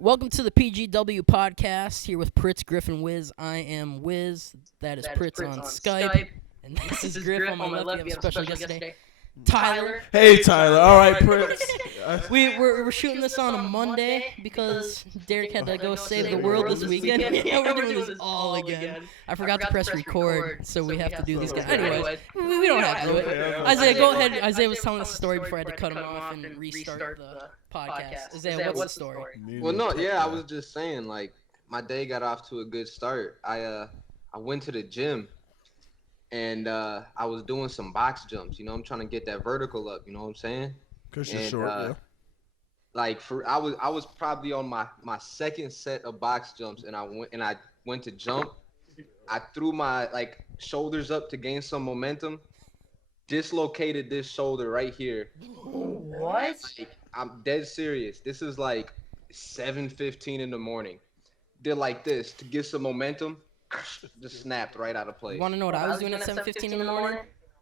Welcome to the PGW podcast here with Pritz, Griffin, Wiz. I am Wiz. That is Pritz on Skype. And this is Griff on my left. We have a special guest today, Tyler. Hey, Tyler. All right, Pritz. We're shooting this on a Monday because Derek had to go save the world this weekend. We're doing this all again. I forgot to press record, so we have to do this again. Anyways, we don't have to do it. Isaiah, go ahead. Isaiah was telling us a story before I had to cut him off and restart the podcast. Isaiah, what's the story? Well, no, yeah, I was just saying, like, my day got off to a good start. I went to the gym. And I was doing some box jumps. I'm trying to get that vertical up. You know what I'm saying? Cause you're short, yeah. Like I was probably on my second set of box jumps, and I went to jump. I threw my shoulders up to gain some momentum. Dislocated this shoulder right here. What? I'm dead serious. This is like 7:15 in the morning. Did like this to get some momentum. Just snapped right out of place. You want to know what I was doing at 7:15 in the morning?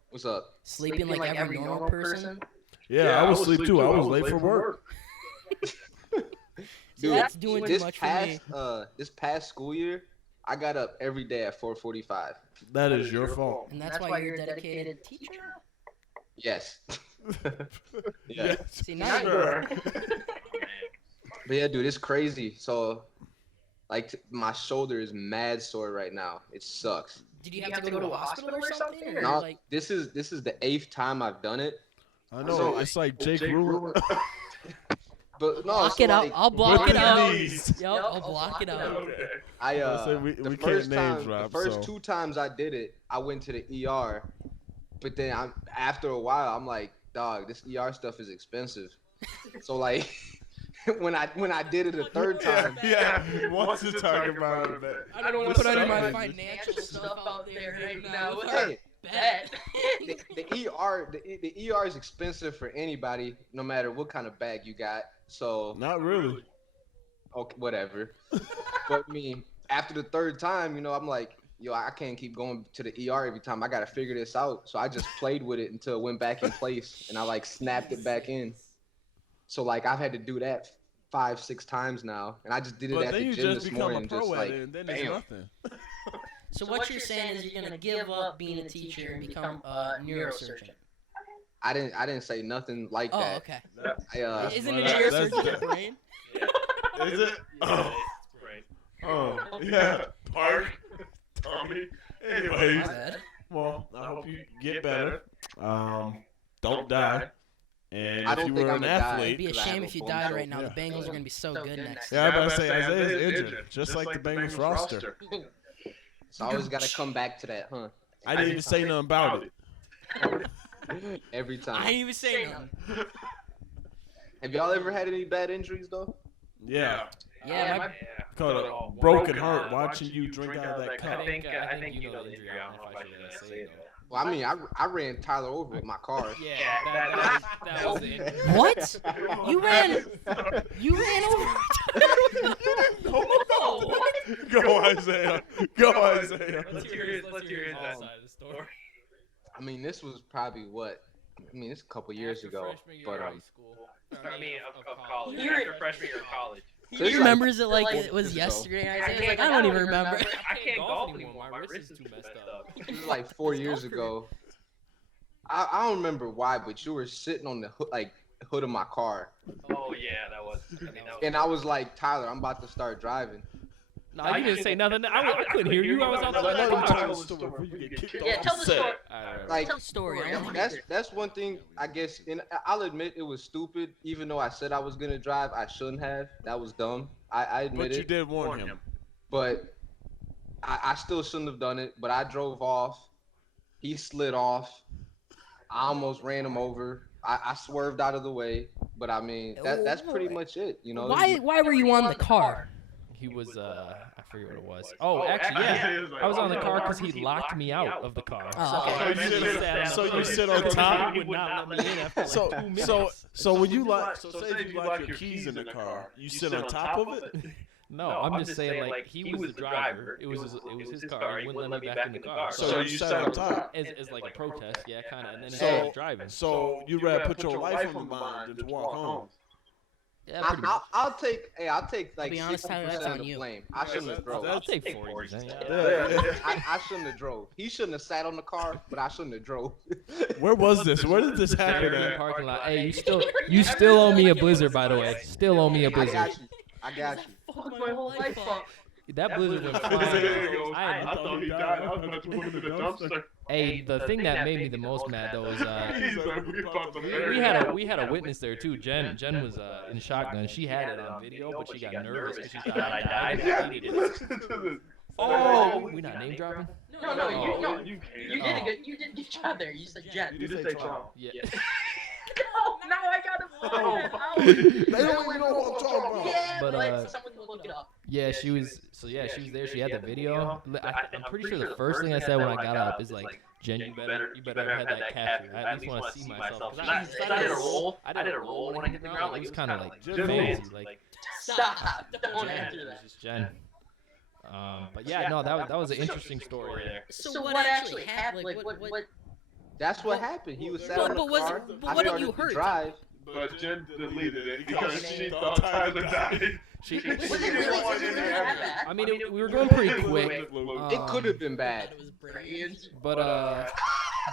What's up? Sleeping like every normal person. Yeah, I was asleep too. I was late for work. Dude, that's doing too much for me. This past school year, I got up every day at 4:45. That is your fault. And that's why you're a dedicated teacher? Yes. Yeah. See, now you're... But yeah, dude, it's crazy. So, my shoulder is mad sore right now. It sucks. Did you have to go to a hospital or something? Or no, this is the 8th time I've done it. I know. So, it's like Jake Ruler. But no, block it out. I'll block it out. Yep, I'll block it out. We can't name drop. The first 2 times I did it, I went to the ER. But then after a while, I'm like, dog, this ER stuff is expensive. So when I did it a third time, what's the target about it? I don't want to put any of my financial stuff out there right now. Hey, the ER is expensive for anybody, no matter what kind of bag you got. So not really. Okay, whatever. But after the third time, I'm like, yo, I can't keep going to the ER every time. I got to figure this out. So I just played with it until it went back in place, and I snapped it back in. So I've had to do that 5-6 times now, and I just did it at the gym this morning. Just and then it's nothing. So what you're saying is you're gonna give up being a teacher and become a neurosurgeon. I didn't say nothing like that. Oh, okay. Isn't a neurosurgeon your brain? Yeah. Is it? Oh. Oh, yeah. Park, Tommy. Anyways, well, I hope you get better. Don't die. And if you were an athlete, it'd be a shame if you died right now. The Bengals are gonna be so good next year. Yeah, I'm about to say Isaiah's injured, just like the Bengals roster. So I always gotta come back to that, huh? I didn't even say nothing about it. Every time. I didn't even say nothing. Have y'all ever had any bad injuries though? Yeah. Yeah. Called a broken heart watching you drink out of that cup. I think you know the injury. I don't know if I should say it. Well, I ran Tyler over with my car. Yeah, that was it. What? You ran over? No. Go Isaiah. Let's hear his side of the story. This was probably it's a couple years ago. But of college. You're a freshman year of college. He remembers it like it was yesterday. I don't even remember. I can't golf anymore. My wrist is too messed up. It was like 4 years ago. I don't remember why, but you were sitting on the hood of my car. Oh yeah, that was. And I was like, Tyler, I'm about to start driving. No, you didn't say nothing. I couldn't hear you. I was outside. Tell the story. Tell the story. That's one thing, I guess, and I'll admit it was stupid. Even though I said I was going to drive, I shouldn't have. That was dumb. I admit it. But you did warn him. But I still shouldn't have done it. But I drove off. He slid off. I almost ran him over. I swerved out of the way. But, that's pretty much it. Why were you on the car? He was, I forget what it was. Oh, actually, yeah. I was on the car because he locked me out of the car. Oh, okay. So you sit on top? He would not let me in after 2 minutes. So when you say if you lock your keys in the car, you sit on top of it? No, I'm just saying, he was the driver. It was his car. He wouldn't let me back in the car. So you sat on top? As like a protest, yeah, kind of. And then he was driving. So you'd rather put your life on the line than to walk home? Yeah, pretty much. I'll take like be honest, Tyler, that's 60% on of the you. blame. I shouldn't have drove. I'll take 40%. I shouldn't have drove. He shouldn't have sat on the car, but I shouldn't have drove. Where was this? Where did this happen In the at? parking lot. Hey, you still owe me a blizzard, by the way. Still owe me a I blizzard. got you. Fuck my whole life up. That blizzard went flying. I thought he died. I was about to put him in the dumpster. Hey, the thing that made me the most mad though was He's like, we about to we had a witness there too. Jen was in shotgun. She had it on video, but she got nervous because she thought I died. And deleted it. Listen to this. Oh, we not name dropping? No, You you did a good. You did good job there. You said Jen. You did say Trump. Yeah. No, I got it. They don't even know what I'm talking about. Yeah, But, but someone will look it up. Yeah, she was. So yeah, she was there. She had the video. I'm pretty sure the first thing I said when I got up is like, Jen, you better have that captured. I at least want to see myself. 'Cause I did a roll. I did a roll when I hit the ground. It was kind of like Jen fancy, like Stop. Don't Jen. answer It was that. just Jen. But yeah, no, that was an interesting story there. So what actually happened? Like what? That's what happened. He was sat But- on but the was- car. but I what did started you to hurt? drive. But Jen deleted it because she thought Tyler died. She, Was it really that bad? I mean, we were going pretty quick. It could have been bad. It was brilliant. But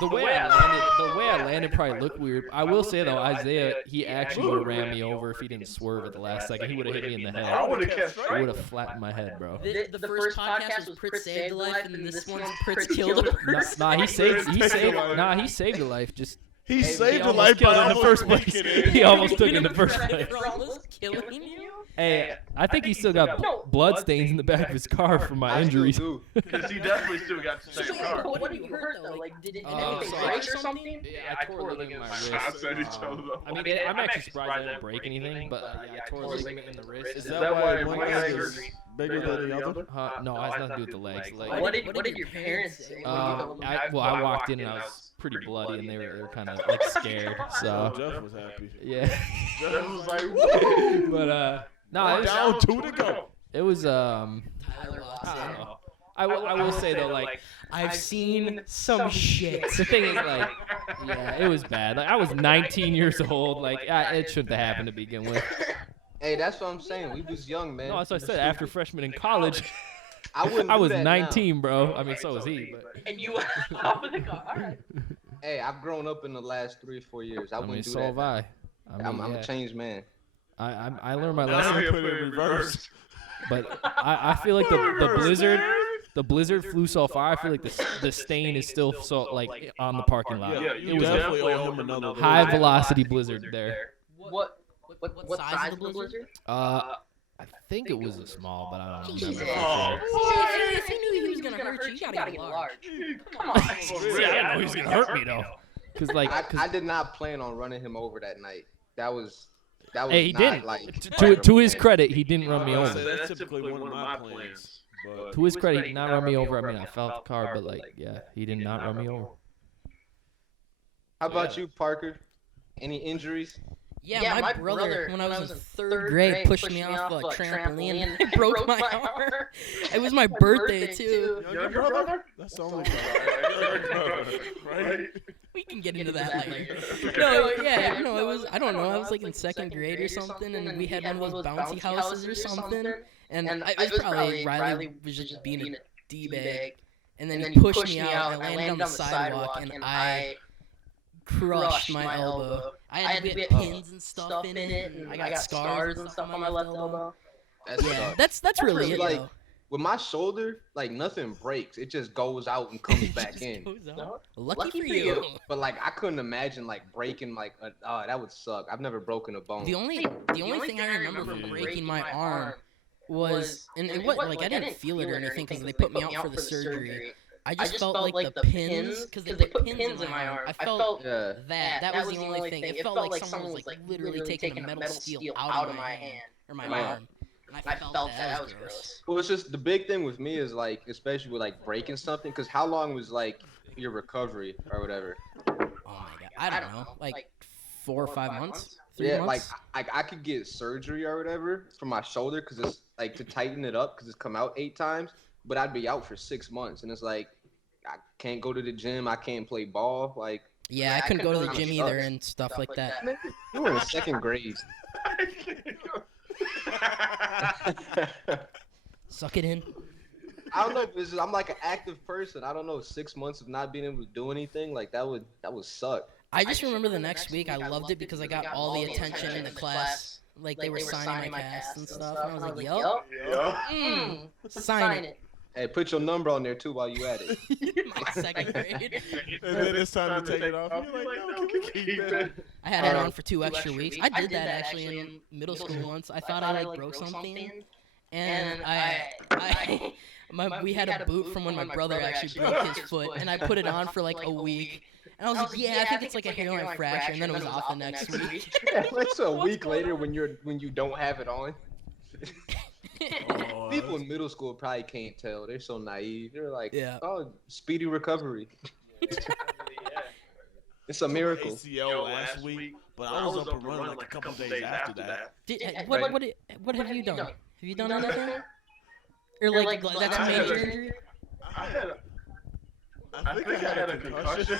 the way I landed probably looked weird. I will say though, Isaiah, he actually would have ran me over if he didn't swerve at the last second. He would have hit me in the I head. would have kept I straight. would have flattened my head, bro. The first podcast was Pritz saved a life, and then this one's Pritz killed a person. Nah, he saved a life. Just He saved a almost life killed by in the first almost place. making it. He almost took it in the first Credit place. for almost killing you. Hey, I think he still got blood stains in the back of his car from my I still injuries. do. Because he definitely still got the So same wait, car. but what did you hurt though? Like, did anything so break or something? Yeah, I tore a ligament in my wrist. Shots at each other. I mean, I'm actually surprised I didn't break anything, but yeah, I tore a ligament in the wrist. Is that why one leg is bigger than the other? No, it has nothing to do with the legs. What did your parents say? I walked in and I was pretty bloody, and they were kind of like scared. So Jeff was happy. yeah, Jeff was like, woo! but no, Down two to go. it was Tyler I lost don't it. know. I will say though, like I've seen some shit. the thing is, like, yeah, it was bad. Like I was 19 years old. Like it shouldn't have happened to begin with. Hey, that's what I'm saying. We was young, man. No, that's what I said. After freshman in college, I wouldn't. I do was that 19, bro. I mean, so was he. But And you went off of the car. Now. Hey, I've grown up in the last 3 or 4 years. I I mean, wouldn't do so that. have now. I. I mean, I'm yeah. a changed man. I learned my Now lesson, he put it in reverse. but I feel like the blizzard flew so far. I feel like the stain is still so like on the parking lot. Yeah, It you was definitely a owe him another high velocity blizzard there. What size of the blizzard? I think it was a small, but I don't Jesus. remember. Oh. If you knew he was gonna hurt you, you gotta get large. Come on. See, I didn't know he was gonna hurt me though. Cause like, I did not plan on running him over that night. That was hey, he not didn't. like To his credit, he didn't run me over. That's typically one of my plans. But To his credit, he did not run me over. I mean, I felt the car, but like, yeah, he did not run me over. How about you, Parker? Any injuries? Yeah, my brother, when I was in third grade, pushed me off a trampoline and broke my arm. It was my birthday, too. younger brother? That's the only brother, right? We can get into that later. No, yeah, no, it was, I don't know, I was like in second grade or something, and we had one of those bouncy houses or something, and it was probably, Riley was just being a D-bag, and then he pushed me out, and I landed on the sidewalk, and I crushed my elbow. I had to get pins and stuff in it, and I got scars and stuff on my left elbow. Yeah, that's really it, like, though. With my shoulder, like nothing breaks. It just goes out and comes It back just in. goes out. No? Lucky for you. But like I couldn't imagine like breaking like that would suck. I've never broken a bone. The only thing I remember from breaking my arm was, and it was like I didn't feel it or anything because they put me out for the surgery. I just felt like the pins, because they put pins in my arm. I felt Yeah. that was the only thing. It felt like someone was like literally taking a metal steel out of my hand or my arm. And I felt that was gross. Well, it's just the big thing with me is like, especially with like breaking something, because how long was like your recovery or whatever? Oh my god, I don't know, like 4 or 5 months, 3 Yeah, months. like I could get surgery or whatever for my shoulder because it's like to tighten it up because it's come out 8 times, but I'd be out for 6 months, and it's like I can't go to the gym, I can't play ball, like. Yeah, I couldn't go to the gym either and stuff like that. You were in 2nd grade. Suck it in. I don't know. It's just, I'm like an active person. I don't know. 6 months of not being able to do anything, like that would suck. I just remember the next week I loved it because I got all the attention in the class. Like they were signing my cast and stuff, and I was like, "Yup, sign it." Hey, put your number on there too while you at it. My second grade. And then it's time to take it off. You're like, no, can we keep it? I had it on for 2 extra weeks. I did that actually in middle school once. I thought I like broke something, and we had a boot from when my brother actually broke his foot, and I put it on for like a week. And I was like, yeah, I think it's like a hairline fracture, and then it was off the next week. It's a week later when you don't have it on. Oh, People in middle school probably can't tell. They're so naive. They're like, Yeah. oh, speedy recovery. It's a miracle. ACL last week, but I was up and running like a couple days after that. What have you done? Have you done anything? Or like that's a major injury? I think I had a concussion.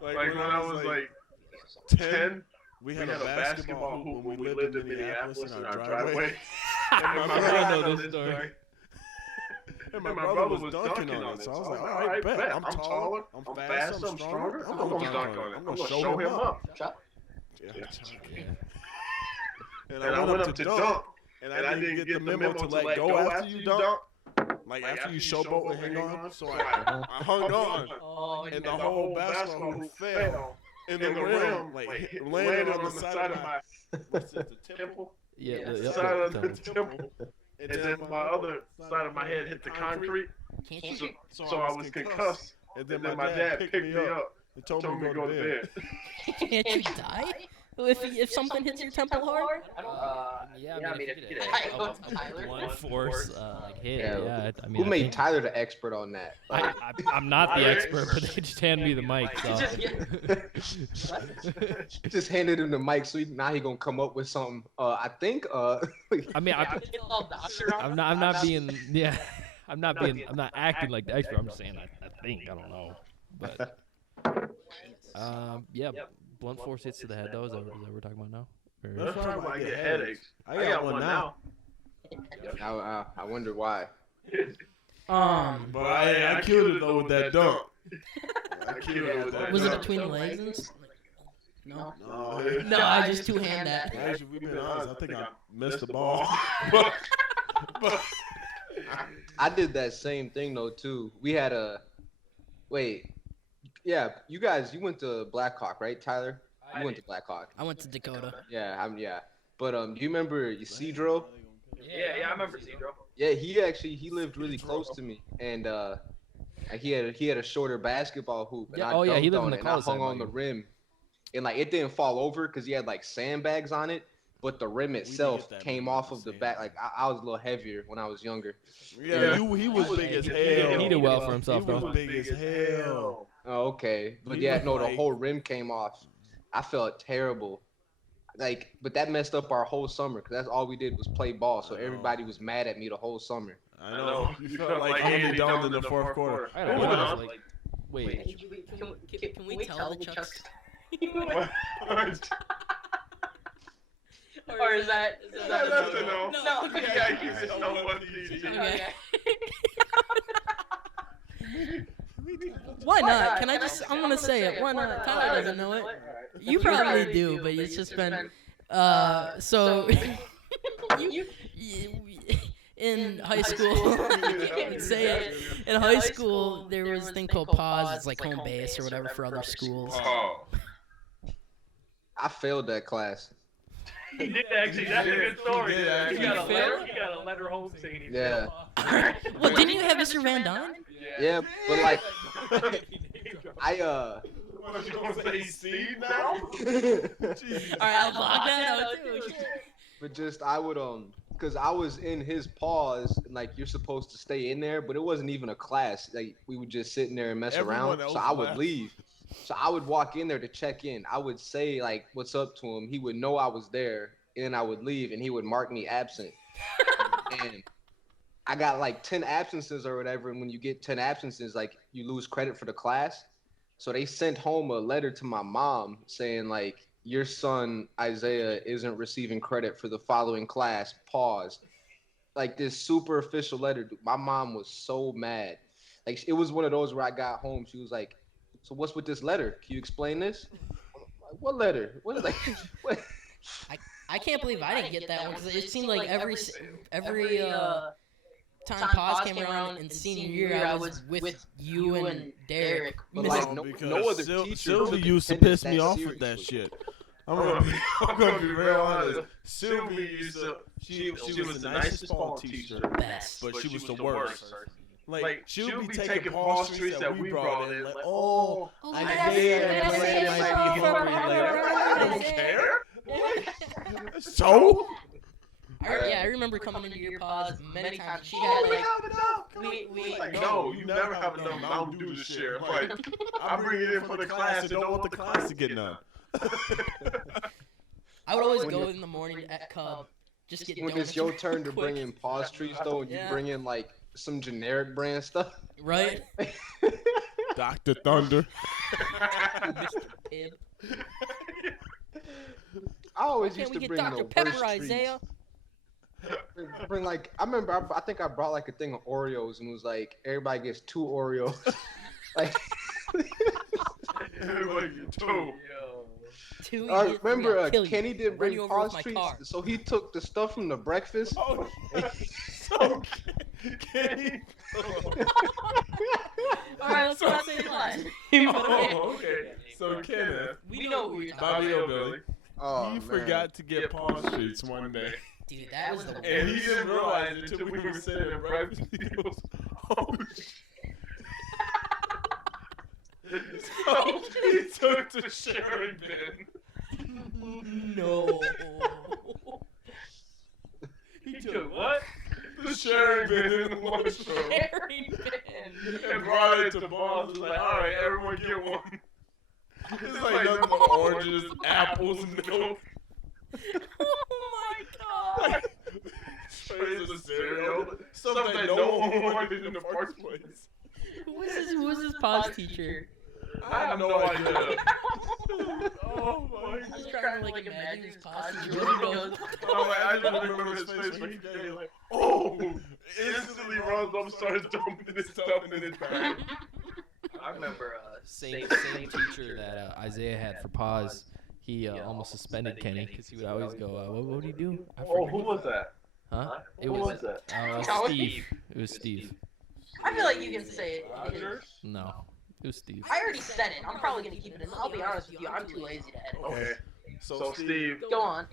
Like when I was like 10, we had a basketball hoop when we lived in Minneapolis in our driveway. And my brother, I know this story. And my brother was dunking on it, so I was like, all right, bet. I'm taller, I'm faster, I'm stronger. I'm going to dunk on it. I'm going to show him up. Yeah. And I went up to dunk, and I didn't get the memo to let go after you dunk. Like after you showboat and hang on. So I hung on, and the whole basketball hoop fell. And then the rim, like, landed on the side of my, what's it, the temple? Yeah, The side of the temple. And then my other side of my head hit the concrete. So I was concussed. And then my dad picked me up and told me to go to bed. Can't you die if something hits your temple hard? Yeah, I mean, if you get a blunt force like hit, Yeah. I mean, Who made Tyler the expert on that? I'm not the expert, but they just handed me the mic, so. Just handed him the mic, so now he gonna come up with something. I think. I mean, I'm not being, yeah, I'm not acting like the expert. I'm just saying, I think, I don't know, but, yeah, blunt force hits to the head though. Is that what we're talking about now? Or? That's why I get headaches. I got one now. I wonder why. But I killed it though with that dunk. I killed it with that Was it dunk. between the legs and stuff? No. No, I just two-hand that. Actually, we've been honest. I think I missed the ball. but I did that same thing though too. We had yeah, you went to Blackhawk, right, Tyler? You went to Blackhawk. I went to Dakota. Yeah, yeah. But do you remember Isidro? Yeah, I remember Zedro. Yeah, he lived really close to me, and he had a shorter basketball hoop, and Yeah, I he dunked lived in on the it, and I cul-de-sac hung on the rim, and like it didn't fall over because he had like sandbags on it, but the rim itself came off of the back. Like I was a little heavier when I was younger. yeah, he was big as hell. He did well for himself, He was though. big as hell. Oh, okay, but He yeah, was no, the like- whole rim came off. I felt terrible. Like, but that messed up our whole summer because that's all we did was play ball. So everybody was mad at me the whole summer. I know. You felt like Andy Dalton in the fourth quarter. I don't know. Like, wait. Can we tell the Chucks? Or is that That's a no. No. You gotta keep it so much easier. Okay. Why not? Can I just? I'm gonna say it. Why not? Tyler doesn't know it. You probably do, but it's just been. So. In high school, say it. In high school, there was a thing called pause. It's like home base or whatever for other schools. Oh. I failed that class. He did actually. That's a good story. He did, He got a actually. letter. He got a letter home saying he Yeah. failed. Well, didn't you have Mr. Van Dyne? Yeah, but like I What, you gonna say Steve now? Jesus. All right, I'll block that out too. but just I would because I was in his pause and like you're supposed to stay in there, but it wasn't even a class. Like we would just sit in there and mess Everyone around. else So I would left. leave. So I would walk in there to check in. I would say like what's up to him. He would know I was there, and then I would leave and he would mark me absent. And I got like 10 absences or whatever, and when you get 10 absences, like you lose credit for the class. So they sent home a letter to my mom saying like, your son Isaiah isn't receiving credit for the following class. Pause. Like this super official letter. Dude. My mom was so mad. Like it was one of those where I got home. She was like, "So what's with this letter? Can you explain this?" Like, what letter? What like? What? I can't believe I didn't get that one because it seemed like every time pause came around in senior year, I was with you and Derek. But like no other teacher. Sylvie used to piss me off with that shit. I'm gonna be real honest. Sylvie used to. She was the nicest ball teacher, Best. but she was the worst. Like she would be taking pause treats that we brought in. Like, oh, Isaiah and Brandon might be hungry later. I don't care. So. I remember coming into your pause many times. She had like, no, you never have enough Mountain Dew to share. Like, I bring it in for the class and don't want the class to get none. I would always go in the morning at Cub, just get when it's your turn to bring in pause treats though, and you bring in like some generic brand stuff. Right. Dr. Thunder. Mr. Pibb. I always used to bring Dr. the Pepper, worst Isaiah. Bring like I remember I think I brought like a thing of Oreos and it was like everybody gets 2 Oreos. Like Everybody get 2. Two. Remember Kenny didn't bring pause treats, so he took the stuff from the breakfast. Oh, so Kenny. Alright, let's not say line. Oh, okay. So Kenneth, We know who you're Bobby talking O'Billy, Oh, he man. forgot to get pause treats one day. Dude, that was the worst. And he didn't realize it until we were sitting at breakfast. He goes, oh, shit. So he took the sharing bin. No. He took what? The sharing bin in the lunchroom. Sharing bin. And brought it to the boss. Was like, all right, everyone get one. It's like nothing but oranges, apples, milk. Oh my god. Trays of cereal. Something that no one wanted in the first place. Who was this pause teacher? I have no idea. Oh my I was god. trying to like imagine his pause teacher when he goes. Oh, I just remember his face when he did it, like, oh, instantly runs up, starts dumping his stuff in his bag. I remember Same teacher that Isaiah had for pause. He almost suspended Kenny because he would always go, what would he do? I Oh, forget. who was that? Huh? It Who was was that? Steve. It was Steve. I feel like you can say it. Roger? No, it was Steve. I already said it. I'm probably gonna keep it in. I'll be honest with you. I'm too lazy to edit. Okay. So Steve, Go on.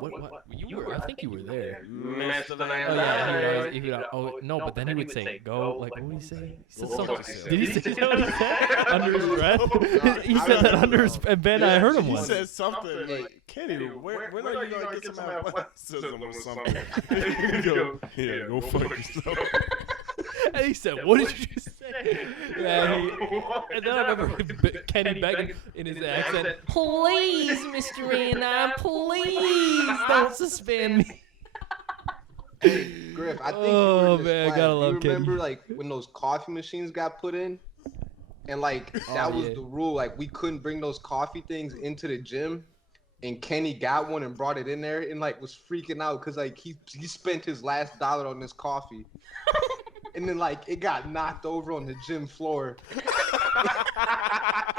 What? You were? I think you were there. Mr. Oh yeah, he would, oh no, but then he would say go. Like what would he say? He said something. Did he say what he said under his breath? He said that under his. And Ben, I heard him he once. said something like, Kenny, when are you gonna get some athleticism or something? And he go, yeah, go fuck yourself. And he said, "What did you say?" Yeah, and then I remember Kenny begging in his accent, "Please, Mr. Random, please don't suspend me." Griff, I think Oh, you were in this man, class. gotta love you remember Kenny. like when those coffee machines got put in? And like that was yeah. the rule. Like we couldn't bring those coffee things into the gym. And Kenny got one and brought it in there and like was freaking out because like he spent his last dollar on this coffee. And then like it got knocked over on the gym floor.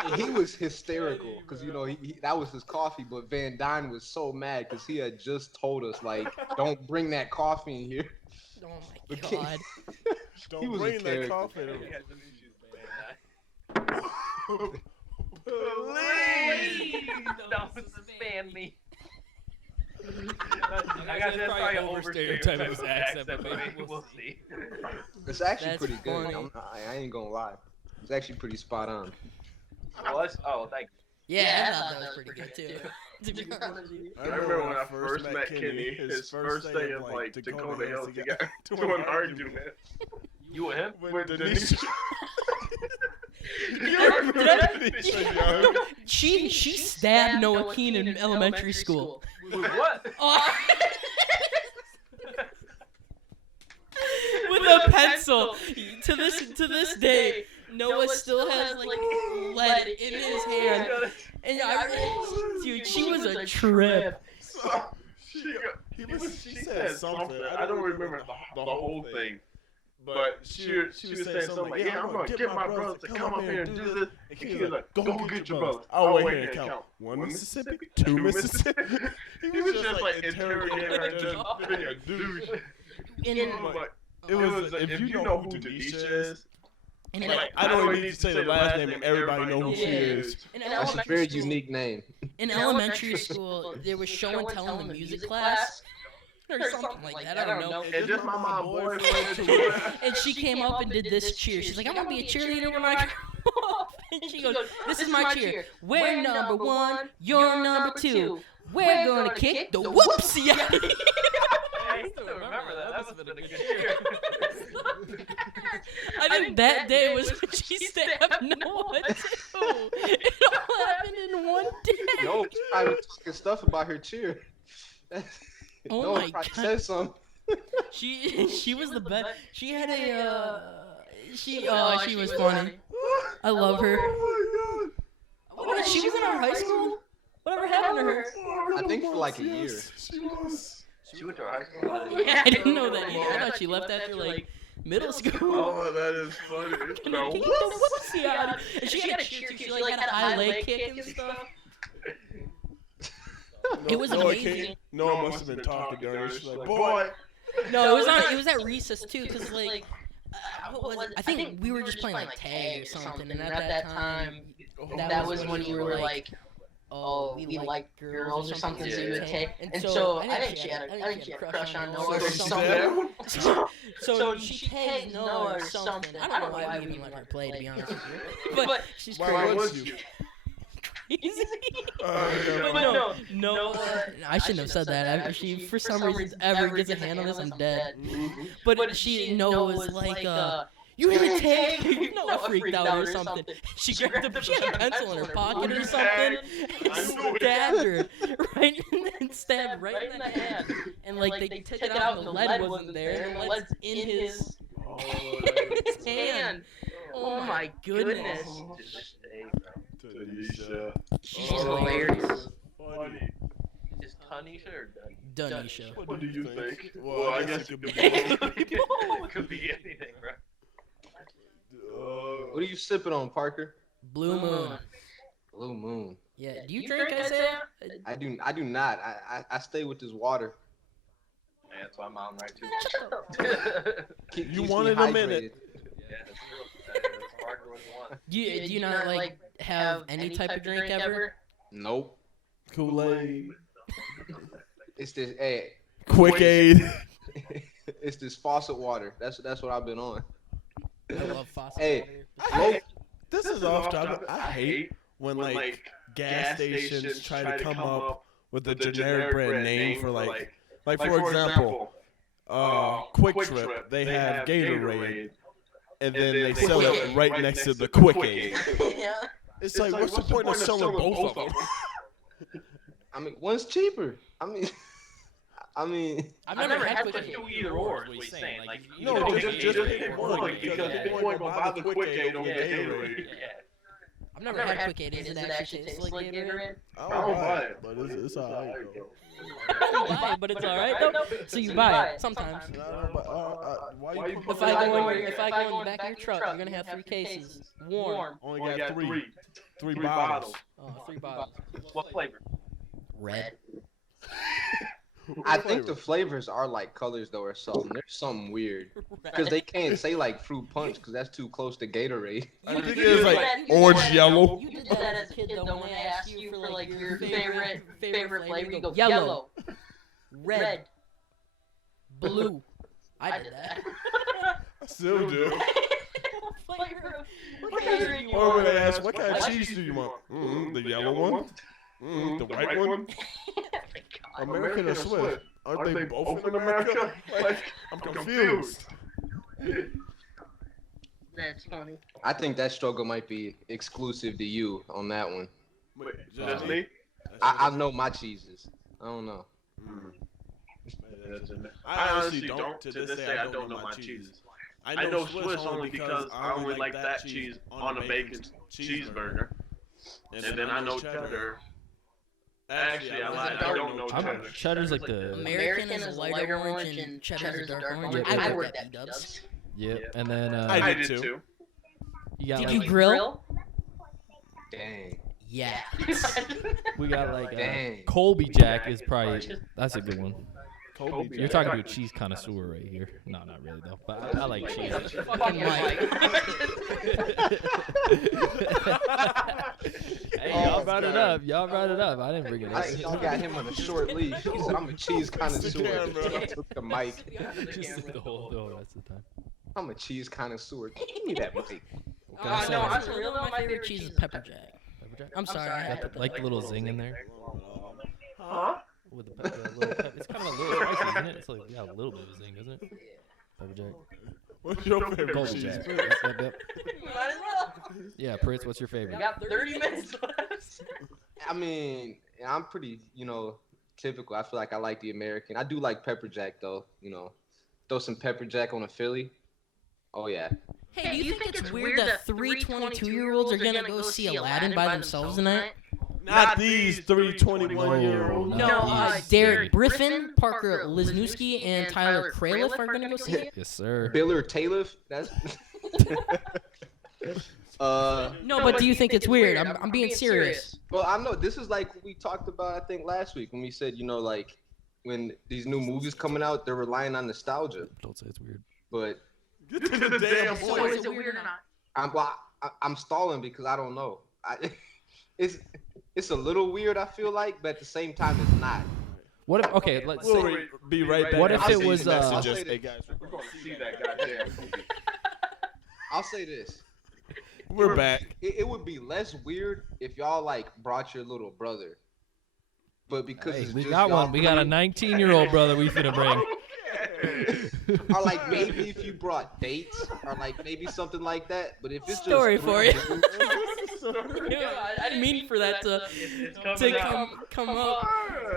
And he was hysterical because you know he that was his coffee. But Van Dyne was so mad because he had just told us like don't bring that coffee in here. Oh my But Ken- god. He Don't was a bring that character. coffee in. Please don't suspend me. I guess that's probably an overstereotype of his accent, but maybe we'll see. It's actually That's pretty good. funny. I ain't gonna lie. It's actually pretty spot on. Oh, thank you. Yeah, I thought that was pretty good too. To be honest with you. I remember when I first met Kenny, his first day of like Dakota Hills, he got to an argument You and him? with Denise. She stabbed Noah Keane in elementary school. With what? Oh. With a pencil. To this day, Noah still has like lead in his hand, and dude, she was a trip. So, she said something. I don't remember the whole thing. But she was saying something like, yeah, I'm going to get my brothers to come up here and do this. And he was like, go get your brothers. I'll wait here and count. 1 Mississippi? 2 Mississippi? He was just like interrogating her and just being a douche. It was, if you know who Tanisha is, And like, I don't even need to say the last name, and everybody knows who she is. That's a very unique name. In elementary school, there was show and tell in the music class. Or something like that, I don't know. And just my mom boyfriend. And she came up and did this cheer. She's like, I'm going to be a cheerleader when I grow up. And she goes, this is my cheer. We're number 1, you're number 2. We're going to kick the whoopsie out of you. I still remember that. That must have been a good cheer. I think that day was when she stabbed Noah too. It all happened in one day. No, I was talking stuff about her cheer. Oh no, my God. God. Said something. She was the best. She had she was funny. I love her. Oh my God. What, she was in our high school? Whatever happened to her? I think for like a year. She went to our high school. Yeah, I didn't know that either. I thought she left after like middle school. Oh, that is funny. No. Whoopsie out. And she had a cheer too. She like had a high leg kick and stuff. It was amazing. Noah must have been talking to her. She's like, boy. No, it was at recess too, cause like, what was it? I think we were just playing like tag or something, and at that time, that was when you were like, oh, we like girls or something, so you would take. And so I think she had a crush on Noah or something. So she tagged Noah or something. I don't know why we even let her play, to be honest with you. But she's crazy. But no, I shouldn't have said that. If she, for some reason, ever gets a hand on this, I'm dead. But Noah was like, you didn't take. Noah freaked out or something. She grabbed she had a pencil in her pocket or something, and stabbed her right in the hand. And like they took it out, and the lead wasn't there. And the lead's in his hand. Oh my goodness. Tanisha. She's hilarious. Funny. Is Tanisha or Danisha. What do you think? Well, I guess it could be. It could be anything, bro. What are you sipping on, Parker? Blue Moon. Blue Moon. Yeah. Do you drink, Isaiah? I do not. I stay with this water. Yeah, that's why I'm on right too. You wanted a minute. Yeah, that's true. That's Parker what you want. Do you not like have any type of drink ever? Nope. Kool-Aid. It's this Quick Aid. it's this faucet water. That's what I've been on. I love faucet Hey, This is off topic. I hate when like gas stations try to come up with a generic brand name for like for example, Quick Trip. They have Gatorade, and then they sell it right next to the Quick Aid. Yeah. It's like, what's the point of selling both of them? I mean, one's cheaper. I mean, I've never had Just do either or. Is what he's saying. Like, No, just pick one one because people ain't gonna buy the Quick Aid over Gatorade. Yeah. I've never had Quick Aid. Does it actually taste like Gatorade? I don't buy it, but it's alright though. You buy it, but it's alright though. So you buy it sometimes. Why you If I go in the back of your truck, you're gonna have 3 cases, warm. only got three bottles? Oh, 3 bottles. What flavor? Red. I think the flavors are like colors though or something. There's something weird because they can't say like fruit punch because that's too close to Gatorade. I think it's like orange yellow. You did that as a kid though when they asked you for like your favorite flavor. You go yellow, red, blue. I did that. I still do. What flavor you Or when want? they ask, what kind of cheese do you want? The yellow one? The white one? American or Swiss? Aren't they both in America? Like, I'm confused. That's funny. I think that struggle might be exclusive to you on that one. Wait, just me? I know my cheeses. I don't know. I honestly don't. To this day, I don't know my cheeses. I know Swiss only because I only like that cheese on a bacon cheeseburger. And then I know cheddar. Actually, I lied. I don't know cheddar. Cheddar's like the American is a lighter orange and cheddar's a dark orange. I would work that B-dubs. Yep. And then I did too. you got Did like, you grill? Dang. Yeah. we got like Dang. Colby Jack is probably that's a good one. Kobe. You're talking to a cheese connoisseur right here. No, not really though. But I like cheese. Fucking Mike. Hey, y'all brought it up. Y'all brought it up. I didn't bring it I up. see y'all got him on a short leash. He said, I'm a cheese connoisseur. Took the mic. Just the whole rest of the time. I'm a cheese connoisseur. Give me that mic. What can I say? No, I'm for real. My favorite cheese is pepper jack. I'm sorry. Like the little zing in there. Huh? With the little pepper. It's kind of a little spicy, isn't it? It's like a little bit of a zing, isn't it? Pepper jack. What's your favorite Colby cheese? Jack. Yep. Might as well. Yeah, Pritz, what's your We favorite? got 30 minutes left. I mean, I'm pretty, typical. I feel like I like the American. I do like pepper jack though. Throw some pepper jack on a Philly. Oh yeah. Hey, do you think it's weird that 22-year-olds are gonna go see Aladdin by themselves tonight? Not these 321-year-olds. No, Derek Griffin, Parker Lisnowski, and Tyler Kraliff are gonna go see it. Yes, sir. Biller Taylor. That's. No, but do you think it's weird? I'm being serious. Well, I know this is like we talked about. I think last week when we said, like when these new movies coming out, they're relying on nostalgia. Don't say it's weird. But Get to the damn So point. is it weird or not? I'm stalling because I don't know. It's a little weird. I feel like, but at the same time, it's not. What if? Okay, let's We'll say. be right back. What if I'll it see was, these messages. I'll say Hey guys, We're going to see that goddamn movie. I'll say this. we're back. It would be less weird if y'all like brought your little brother. But because Hey, it's we just got y'all one. We got a 19-year-old brother we finna bring. or like maybe if you brought dates or like maybe something like that. But if it's Story just for you. Yeah, I didn't mean for that to come up.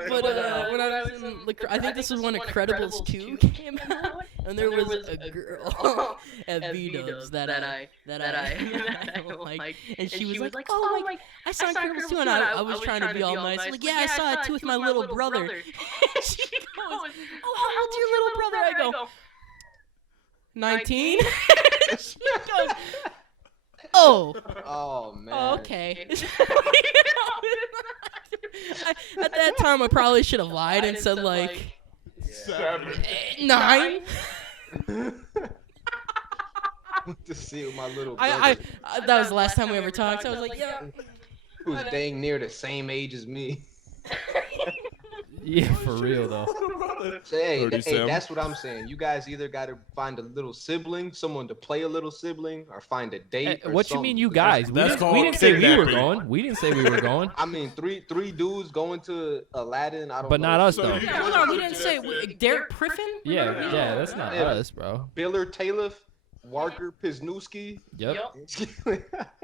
But when I was in, I think this was when Incredibles 2 came out, and there was a girl at B-dubs that I like, and she was like, "Oh my, I saw Incredibles 2," and I was trying to be all nice, like, "Yeah, I saw it too with my little brother." And she goes, "Oh, how old's your little brother?" I go, 19. She goes, Oh man. Oh, okay. At that time, I probably should have lied and said like 9. To see with my little brother. I that was the last time we ever talked. So I was like, yeah. Who's dang near the same age as me. Yeah, for real though. Hey, 37. that's what I'm saying. You guys either got to find a little sibling, someone to play a little sibling, or find a date. Or What you something. mean, you guys? That's We didn't say we were kidnapping. going. We didn't say we were going. I mean, three dudes going to Aladdin. I don't. But know. not us So though. you- Yeah, hold on, we didn't say Derek Griffin. Yeah, that's not Yeah. us, bro. Biller Taylor, Walker Yep. Pisnowski.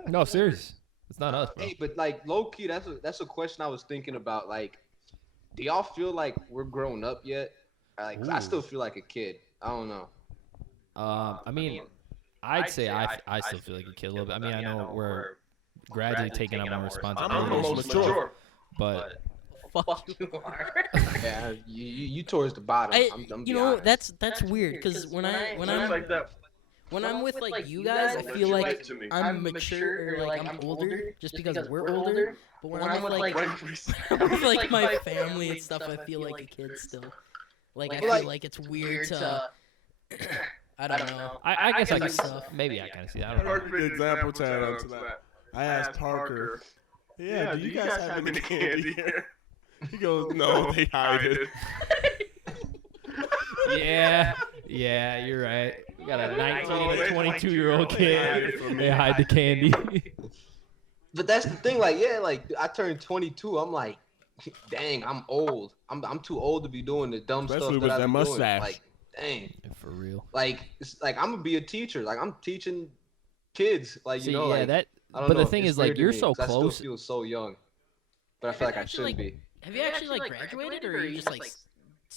No, serious. It's not us, bro. Hey, but like low key, that's a question I was thinking about. Like, do y'all feel like we're grown up yet? Like, 'cause I still feel like a kid. I don't know. I mean, I'd say I still feel like a kid a little bit. I mean, I know we're gradually taking on more I'm the responsibilities, most mature. but Fuck you are. Yeah, you towards the bottom. I'm You know, that's weird because when I'm like that. when I'm with like you guys, I feel like I'm mature or like I'm older just because we're older. But when I'm with like my family and stuff, I feel like a kid still. Like I feel like it's weird to. I don't know. I guess I can. stuff. Maybe I can see that. I don't know. Perfect example, Chad, onto that. I asked Parker, "Yeah, do you guys have any candy here?" He goes, "No, they hide it." Yeah, you're right. We got a 19 and a 22-year-old kid. They hide the candy. But that's the thing. Like, yeah, like I turned 22. I'm like, dang, I'm old. I'm too old to be doing the dumb Especially stuff with that that I'm doing. mustache. Like, dang. For real. Like, it's like I'm gonna be a teacher. Like, I'm teaching kids. Like, See, you know, yeah, like that. I don't But know. the thing It's is, like, weird to you're me, so 'cause close. I still feel so young, but I feel like I Actually, shouldn't be. Have you actually like graduated or are you just like?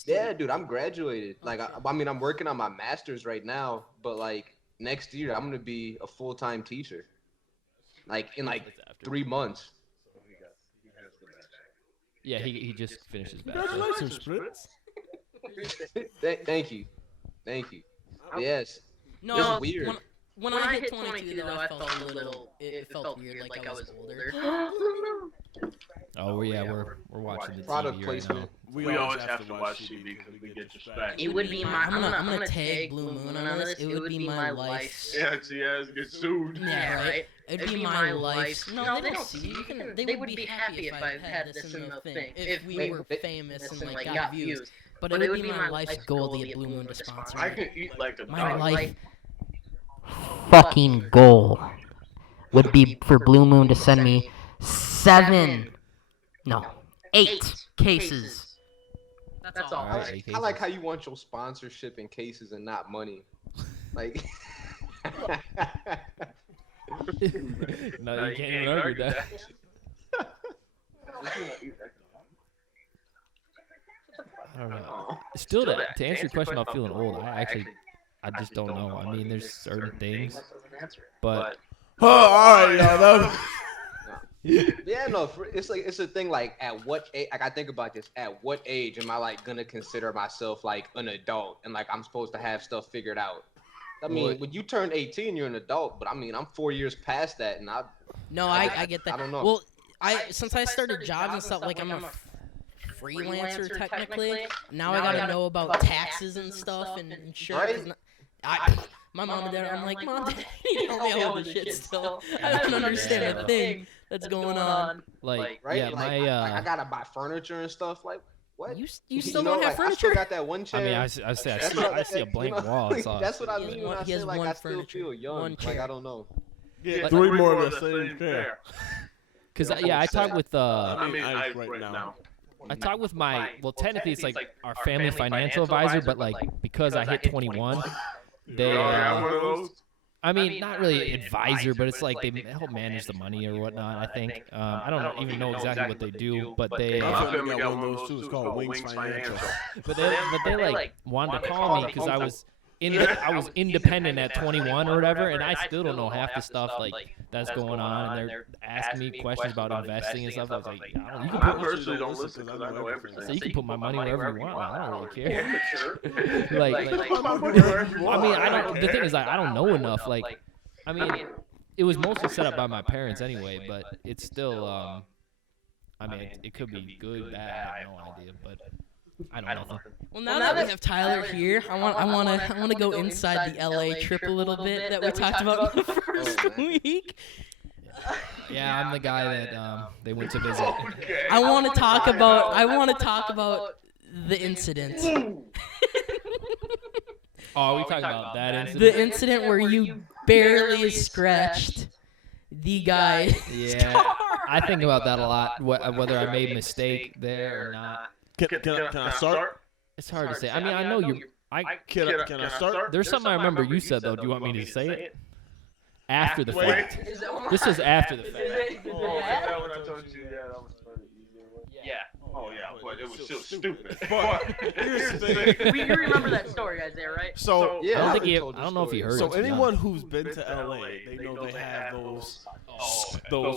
Yeah, dude, I'm graduated. Like, I mean, I'm working on my master's right now, but like, next year I'm gonna be a full-time teacher. Like in 3 months. Yeah, he just finished his bachelor. Congratulations, Pritz. Thank you. Yes. No, It's weird. When I hit 22, though, I felt a little. It felt weird, like I was older. Oh yeah, we're watching the Product TV placement. right We always have to watch TV because we get distracted. It would be my. I'm gonna tag Blue Moon on this. It would be my life's. Yeah, she has get sued. Yeah, right. It'd be my life's. No, they don't see. They would be happy if I had this in the thing. If we were famous and like got views. But it would be my life's goal to get Blue Moon to sponsor I me. can eat like a My dog. life fucking goal would be for Blue Moon to send me 8 cases. That's all. Alright, I like how you want your sponsorship in cases and not money. Like No, you can't even argue that. I don't know. Still, to answer your question about feeling old, I just don't know. I mean, there's certain things, but Oh, all right, y'all. yeah, no, it's a thing. Like, at what age? Like, I think about this. At what age am I like gonna consider myself like an adult and like I'm supposed to have stuff figured out? I mean, when you turn 18, you're an adult, but I mean, I'm 4 years past that, and I get that. I don't know. Well, since I started jobs and stuff, like I'm a freelancer technically. Now I gotta know about taxes and stuff and insurance. My mom and dad, I'm like, Mom, Dad, you know me all this shit still. I don't understand a thing that's going on. like, right? yeah, like, my I gotta buy furniture and stuff. Like, what? You still know, don't have like, I furniture? still got that one I chair. mean, I see a blank wall. That's all. That's what I He has mean when one- I he say has like one I still furniture, feel young. one Like chair. I don't know. Get 3 more of the same chair. Cause I talked with I mean, ice right now. I talked with my technically it's like our family financial advisor, but like because I hit 21, they One of those? I mean, not really advisor, but it's like they help manage the money or whatnot. I think I don't even know exactly what they do, but they My family got one of those too. It's called Wings Financial. but they like wanted to call me because I was independent at 21 or whatever, and I still don't know half the stuff like that's going on, and they're asking me questions about investing and stuff. I was like, you can I put personally don't listen because I know everything. so you can put my money wherever you want. I don't really care. like My money wherever you I want. mean, I don't. The thing is, I don't know enough. Like, I mean, it was mostly set up by my parents anyway, but it's still. I mean, it could be good, bad. I have no idea, but I don't know. Well, now that we have Tyler here, I want to go inside the LA trip a little bit that we talked about in the first week. Yeah, I'm the guy that they went to visit. I want to talk about the incident. Oh, we talking about that incident? The incident where you barely scratched the guy. Yeah, I think about that a lot. Whether I made a mistake there or not. Can I start? It's hard to say. I mean, I know you're. Can I start? There's something I remember you said though. Do you want me to say it? After the fact. This was after the fact. Oh, is that what I told you? Yeah, that was funny. Yeah. Oh yeah, but it was still stupid. But here's the thing. You remember that story, guys, there, right? So Yeah, I don't think I've he. told I this don't know if he story. heard So it. to be anyone honest. who's been to LA, they know they have those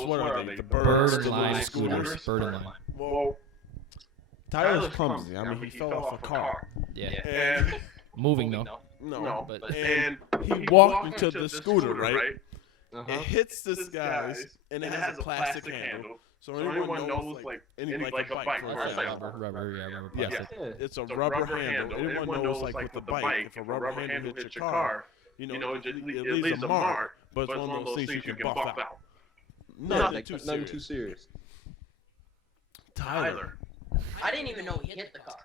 what are they? The Bird birds, and the line little scooters. scooters. Bird and line. Well, Tyler's clumsy. I mean, he fell off a car. Yeah. And Moving though. no, but- and he walked into the scooter, right? Uh-huh. It hits this guy's, and it has a plastic handle. So anyone knows, like, any like a bike, for example. Rubber Yeah, plastic. it's a rubber handle. Anyone knows, like, with the bike, if a rubber handle hits your car, you know, it leaves a mark, but it's one of those things you can buff out. Nothing too serious. Tyler. I didn't even know he hit the car.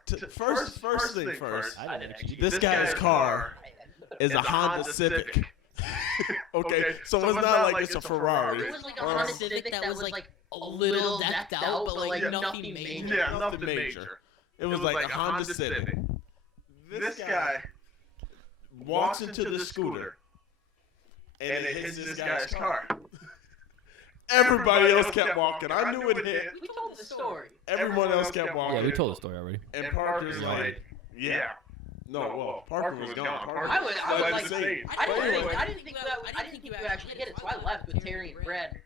First thing first. I didn't actually. This guy's car is a Honda Civic. Okay, so it's not like it's a Ferrari. It was like a Honda Civic that was like a little decked out, but like nothing major. Yeah, nothing major. It was like a Honda Civic. This guy walks into the scooter, and it hits this guy's car. Everybody else kept walking. I knew it hit. We told the story. Everyone else kept walking. Yeah, we told the story already. And Parker's like, yeah. No, well, Parker was gone. Parker I was like, insane. I didn't think you actually hit it, so I left with Terry and Brad.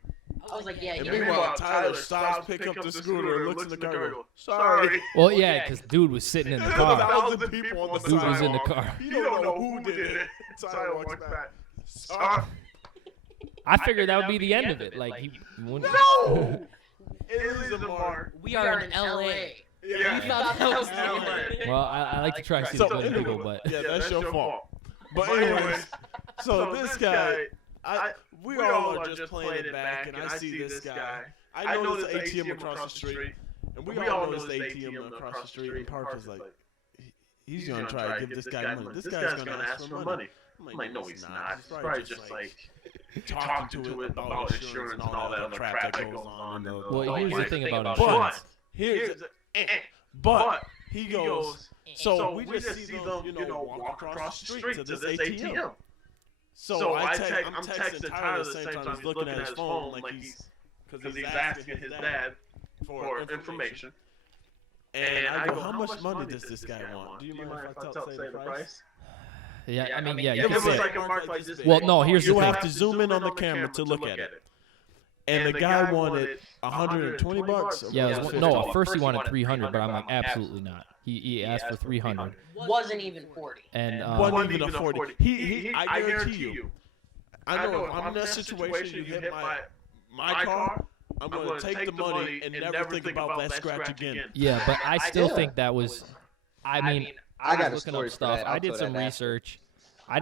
I was like, yeah, And you know. meanwhile, Tyler stops, picks up the scooter, and looks in the car and goes, sorry. Well, yeah, because dude was sitting in the car. 1,000 people on the Dude was in the sidewalk. car. You don't know who did it. Tyler walks back. Sorry. I figured that would be the end of it. Like he wouldn't. No! It is a mark. We are in L.A. Yeah. You thought that was L.A. Well, I like to try to see the good in people, but Yeah, that's your fault. But anyways, so this guy, we all are just playing it back, and I see this guy. I know this ATM across the street, and we all know this ATM across the street, and Parker's like, he's going to try to give this guy money. This guy's going to ask for money. I'm like, no, he's not. He's probably just like talking to it about insurance and all that other crap that goes on. well, here's the thing about But insurance. but he goes. So we just see them, walk across the street to this ATM. So I'm texting Tyler at the same time he's looking at his phone, like because he's asking his dad for information. And I go, how much money does this guy want? Do you mind if I say the price? Yeah, I mean, yeah, you It can was say like it. a mark like this. Well, no, here's the You thing. have to zoom in on the camera to look at it. And the guy wanted $120. Yeah, or it was, 150? no, at first he wanted 300, but I'm like, absolutely not. He asked for 300, Wasn't even 40. and Wasn't even a 40. I guarantee you. I know if I'm in that situation, you hit my car, I'm going to take the money and never think about that scratch again. yeah, but I still think that was. I mean, I got a was looking story up for stuff. that. I I'll did tell some that after. research. I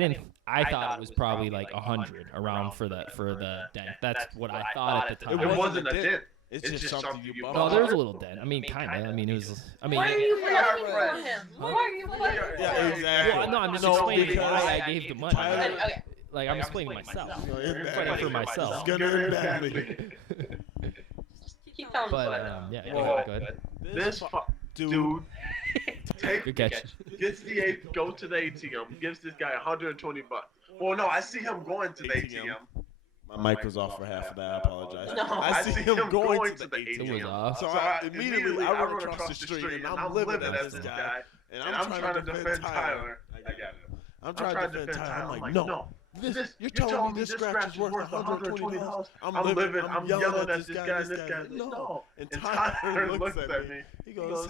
thought it was probably like 100 around for the dent. That's what I thought at the time. It wasn't a dent. It's just something you bought. No, there was a little dent. I mean, kind of. I mean, it was. I mean. Why are you fighting for him? Why are you fighting for Yeah, him? exactly. Well, no, I'm just No, explaining because why I gave the money. Tyler- Okay. Like I'm explaining myself. I'm fighting for myself. It's going to end badly. Keep telling But us. yeah, Whoa. go ahead. This dude Good catch. go to the ATM, gives this guy $120. Well, no, I see him going to the ATM. My mic was off for half of that. I apologize. No. I see him going to the It was ATM. off. So immediately I run across the street and I'm living as this guy, and I'm trying to defend Tyler. I got it. I'm trying to defend Tyler. I'm like, no. You're telling me this scratch is worth $120? I'm yelling at this guy, and this guy, no. And Tyler looks at me. He goes,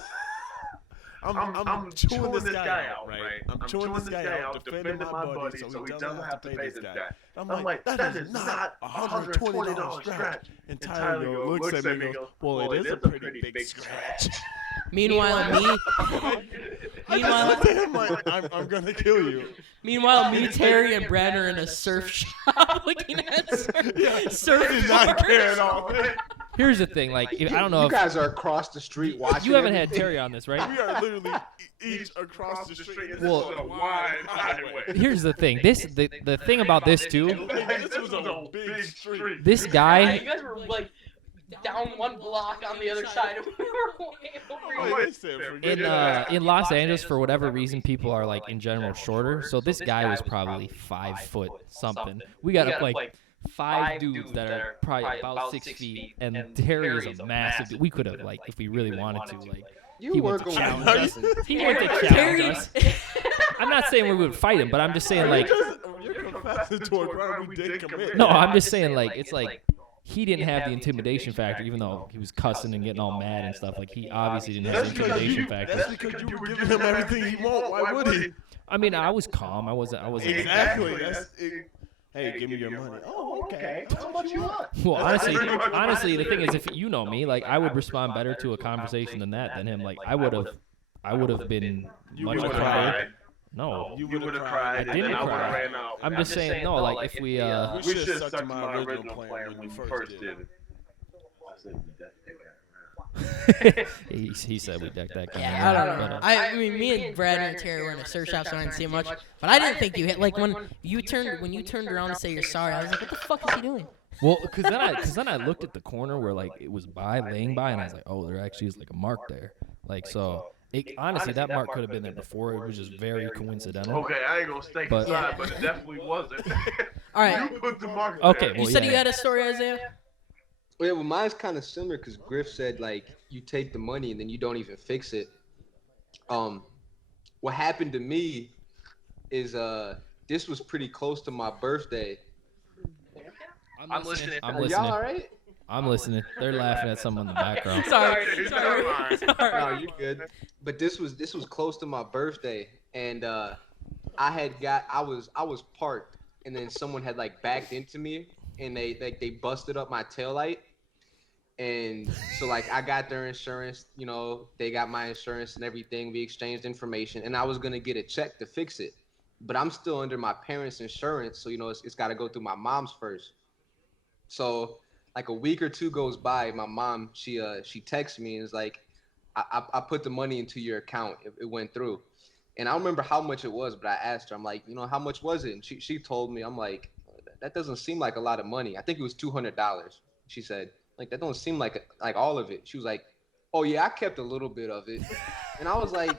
I'm chewing this guy out, right? I'm chewing this guy out, defending my buddy so he doesn't have to pay this guy. I'm like, that is not a $120 scratch. And Tyler looks at me and goes, well, it is a pretty big scratch. Meanwhile, I looked at him like, I'm going to kill you. me, Terry, and Brad are in a surf shop looking at surf. Did not care at all. Here's the thing, like I don't know You if guys are across the street watching. you haven't had everything. Terry on this, right? We are literally each across the street. Well, This is a wide highway. Here's the thing. The thing about this too. This was a big street. This Yeah, guy. you guys were like down one block on the other side. We were way over here. In Los Angeles, for whatever reason, people are like in general shorter. So this guy was probably 5 foot something. We got up like 5 dudes that are probably about 6 feet, and Terry is a massive dude. We could have like, if we really wanted to, like, You he were went to going challenge to us. He went to challenge Terry's. us. I'm not saying we would fight him, but I'm just saying like, You're confessing to a crime we did commit. no, I'm just saying like, it's like. He didn't have the intimidation factor, even though he was cussing and getting all mad and stuff. Like, he obviously didn't have the intimidation factor. That's because you were giving him everything he want. Why would he? I mean, I was calm. I wasn't. Exactly. Hey, give me your money. Oh, okay. How much you want? Well, honestly, the thing is, if you know me, like, I would respond better to a conversation than him. Like, I would have been much would've more. cried. No, You would have cried. I didn't and then cry. I would have ran out. I'm just saying, no, like, if we, We should have stuck to my original plan when you first did it. he said we decked that guy. Yeah, I don't know. But, I mean, me and Brad and Terry were in a surf shop, so I didn't see much. But I didn't think you hit. Like when you turned around to say you're sorry, I was like, what the fuck is he doing? well, because then I looked at the corner where like it was laying by, and I was like, oh, there actually is like a mark there. Like so. Honestly, that mark could have been there before. It was just very coincidental. Okay, I ain't gonna stake But- aside, but it definitely wasn't. All right. You put the mark Okay, there. You well, said yeah. you had a story, Isaiah? Yeah, well, mine's kind of similar because Griff said like you take the money and then you don't even fix it. what happened to me is this was pretty close to my birthday. I'm listening. I'm Are listening. y'all all right? I'm listening. They're laughing at someone in the background. Sorry. No, you're good. But this was close to my birthday, and I was parked, and then someone had like backed into me, and they busted up my taillight. And so like I got their insurance, you know, they got my insurance and everything. We exchanged information, and I was gonna get a check to fix it, but I'm still under my parents' insurance, so you know it's got to go through my mom's first. So like a week or two goes by, my mom she texts me and is like, I put the money into your account. It went through, and I don't remember how much it was, but I asked her, I'm like, you know, how much was it? And she told me, I'm like, that doesn't seem like a lot of money. I think it was $200. She said. Like, that don't seem like all of it. She was like, oh, yeah, I kept a little bit of it. And I was like,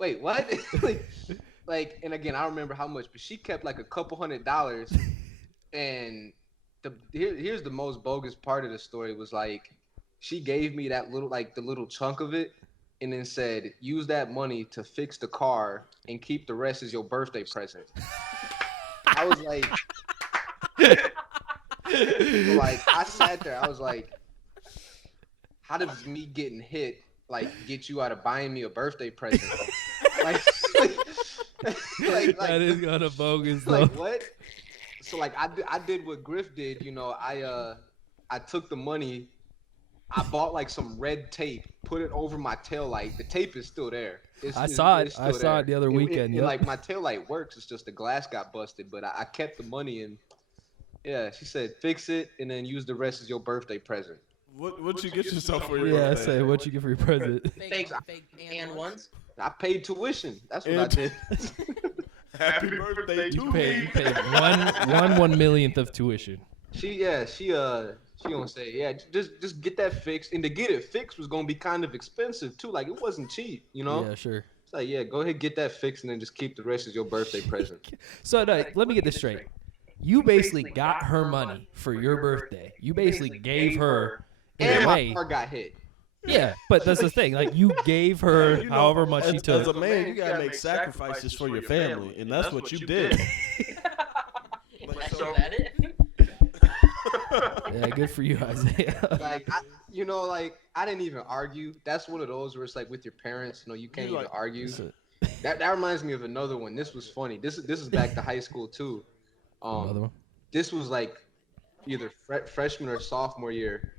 wait, what? like, and again, I don't remember how much, but she kept like a couple $100. And here's the most bogus part of the story was like, she gave me that little, like the little chunk of it and then said, use that money to fix the car and keep the rest as your birthday present. I was like... So, like, I sat there. I was like, how does me getting hit, like, get you out of buying me a birthday present? like, that is kind of bogus, though. Like, what? So, like, I did what Griff did. You know, I took the money. I bought, like, some red tape, put it over my taillight. The tape is still there. I saw it the other weekend. And, like, my taillight works. It's just the glass got busted. But I kept the money and... Yeah, she said, fix it and then use the rest as your birthday present. What'd you get yourself for your birthday? Yeah, I said, what'd you get for your present? Fake and ones. I paid tuition. That's what I did. Happy birthday to me. You paid one millionth of tuition. She gonna say, yeah, just get that fixed. And to get it fixed was gonna be kind of expensive too. Like, it wasn't cheap, you know? Yeah, sure. It's like, yeah, go ahead, get that fixed and then just keep the rest as your birthday present. So, no, let me get this straight. You basically got her money for your birthday. You basically gave her and away. My car got hit. Yeah, but that's the thing. Like, you gave her however much she took. As a man, you gotta make sacrifices for your family, and that's what you did. So that it? Yeah, good for you, Isaiah. Like, I didn't even argue. That's one of those where it's like with your parents, you know, you can't even argue. That reminds me of another one. This was funny. This is back to high school too. Another one. This was like either freshman or sophomore year.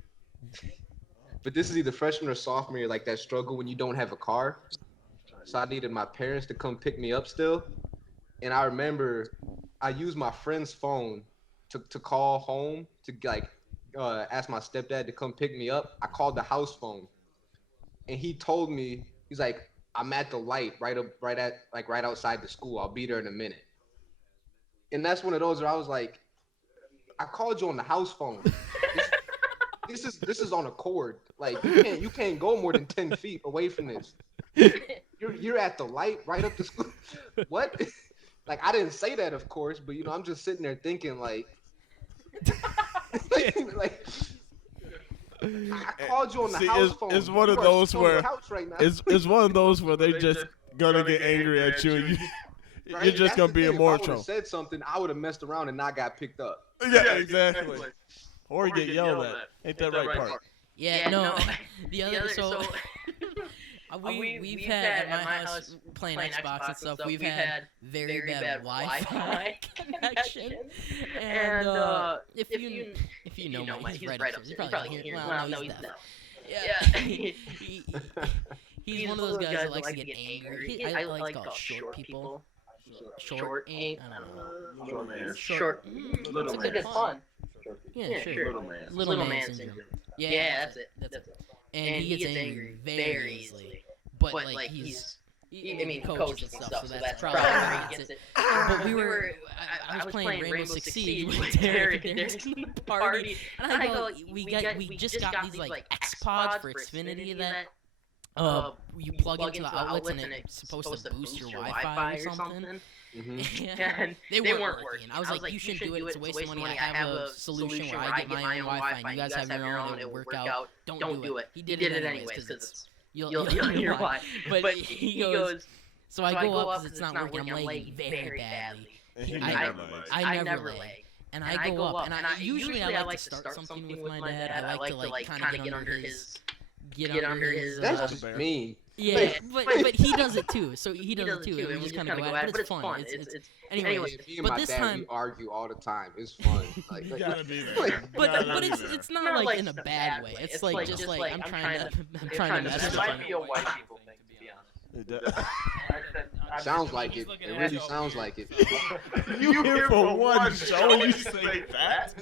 But this is either freshman or sophomore year, like that struggle when you don't have a car. So I needed my parents to come pick me up still. And I remember I used my friend's phone to call home to like ask my stepdad to come pick me up. I called the house phone. And he told me, he's like, I'm at the light right outside the school. I'll be there in a minute. And that's one of those where I was like, I called you on the house phone. This is on a cord. Like, you can't go more than 10 feet away from this. You're at the light right up the school. What? Like, I didn't say that, of course, but you know, I'm just sitting there thinking like I called you on the house phone. It's one of those where it's one of those where they just gonna get angry at you. And Right? You're just going to be in more trouble. If I would have said something, I would have messed around and not got picked up. Yeah, exactly. Or get yelled at. Ain't that right part? Yeah, no. The other, so we've had at my house playing Xbox and stuff. We've had very bad Wi-Fi connection, and if you know Mike, he's right upstairs. You probably can't hear. Well, no, he's deaf. Yeah. He's one of those guys that likes to get angry. I like to call short people. Short ain't. I don't know. Short. Little man. It's fun. Yeah, sure. Little man syndrome. Yeah, that's it. And he gets angry very easily. But like he's coaches and stuff, so that's probably where he gets it. But I was playing Rainbow Six Siege with Derek and there's a party, and I go, we just got these like X pods for Xfinity that. You plug into the outlets and it's supposed to boost your Wi-Fi or something. Mm-hmm. And they weren't working. I was like, you shouldn't do it. It's a waste of money. I have a solution where I get my own Wi-Fi and you guys have your own. It will work out. Don't do it. He did it anyways because you'll hear why. But he goes, So I go up because it's not working. I'm lagging very badly. I never lag. And I go up, and usually I like to start something with my dad. I like to kind of get under his. That's just mean. Yeah, but he does it too. So he does it too. And we just kind of go at it, but it's fun. Anyway, me and my dad, we argue all the time. It's fun. But it's not like in a bad way. It's like just like I'm trying to mess with It might be a white people thing, to be honest. Sounds like it. It really sounds like it. You here for one show and you say that?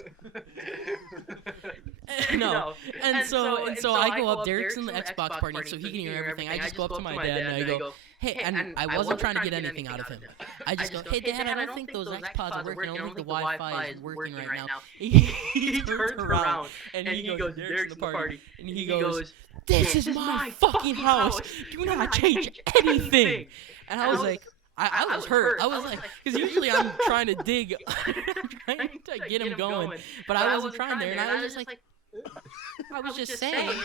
No. And so I go up. Derek's in the Xbox party, so he can hear everything. I just go up to my dad and I go, hey, and I wasn't trying to get anything out of him. I just go, hey, Dad, I don't think those Xpods are working. I don't think the Wi-Fi is working right now. He turns around and he goes, Derek's in the party, and he goes, this is my fucking house. Do not change anything. And I was like, I was hurt. I was like, because usually I'm trying to dig, trying to get him going, but I wasn't trying there, and I was just like, I was just saying.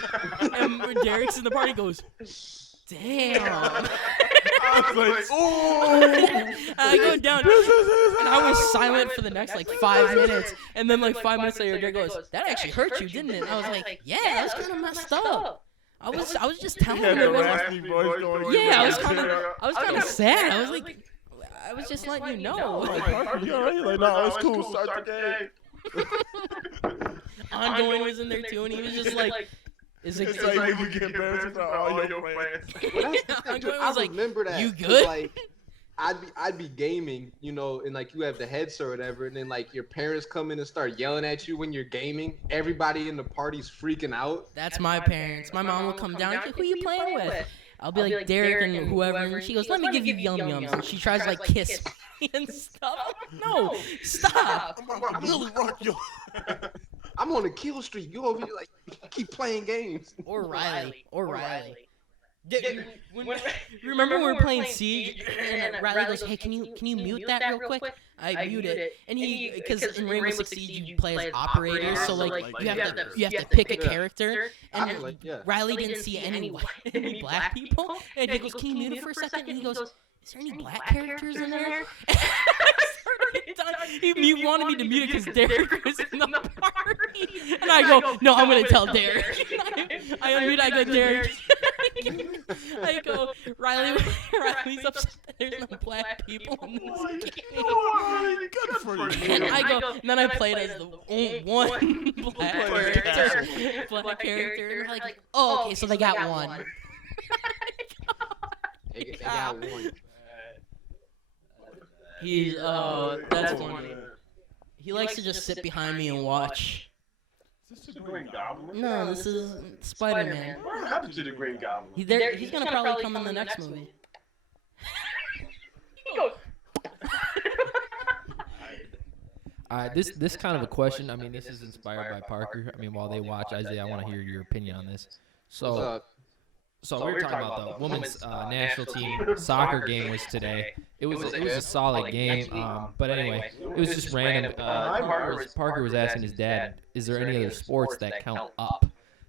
And Derek's in the party goes, damn. I was like, oh. And I go down, and I was silent for the next like 5 minutes, and then like 5 minutes later, Derek goes, that actually hurt you, didn't it? And I was like, yeah, that was kind of messed up. I was just telling him it wasn't. Yeah, I was kind of sad. I was like, I was just letting you know. Like, no, it's cool. Start the game. Ongoing was in there too, and he was just like, it's like when you get embarrassed about all your friends. I remember that. You good? Like, I'd be gaming, and like you have the headset or whatever, and then like your parents come in and start yelling at you when you're gaming. Everybody in the party's freaking out. That's my parents. My mom will come down and say, who are you playing with? I'll be like, Derek and whoever, and she goes, let me give you yum-yums, and she tries to like kiss me and stuff. No, stop. I'm really rock you. I'm on a kill streak. You over here like keep playing games. Or Riley. Remember when we were playing Siege and Riley goes, hey, can you mute that real quick? I mute it, and because in Rainbow Six Siege you play as operators, so like you have to pick a character, and Riley didn't see any black people, and he goes, can you mute it for a second? And he goes, is there any black characters in there? He wanted me to mute it because Derek was in the party. And I go, no, I'm going to tell Derek. I unmute, I go, Derek. I go, Riley's upset that there's no black people in this game. Good for you. And I go, and then I played as the one black character. And we're like, oh, okay, so they got one. They got one. That's funny. He likes to just sit behind me and watch. Is this the Green Goblin? No, this is Spider-Man. What happened to the Green Goblin? He's gonna probably come in the next movie. This kind of a question. I mean, this is inspired by Parker. I mean, while they watch Isaiah, I want to hear your opinion on this. So we were talking about the women's national team soccer game was today. It was a solid game. But anyway, it was just random. Parker was asking his dad, "Is there any other sports that count up,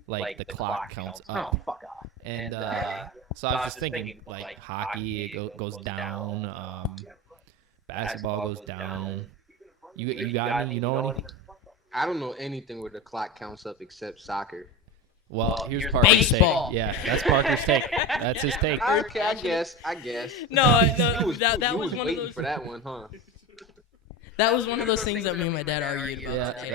like the clock counts up?" And so I was just thinking, like hockey, it goes down. Basketball goes down. You got any? You know any? I don't know anything where the clock counts up except soccer. Well, here's Parker's baseball. take. Yeah, that's Parker's take. That's his take. Okay, I guess. No, that was one waiting of those. for that one, huh? That was one of those things that me and my dad argued about Yeah, today.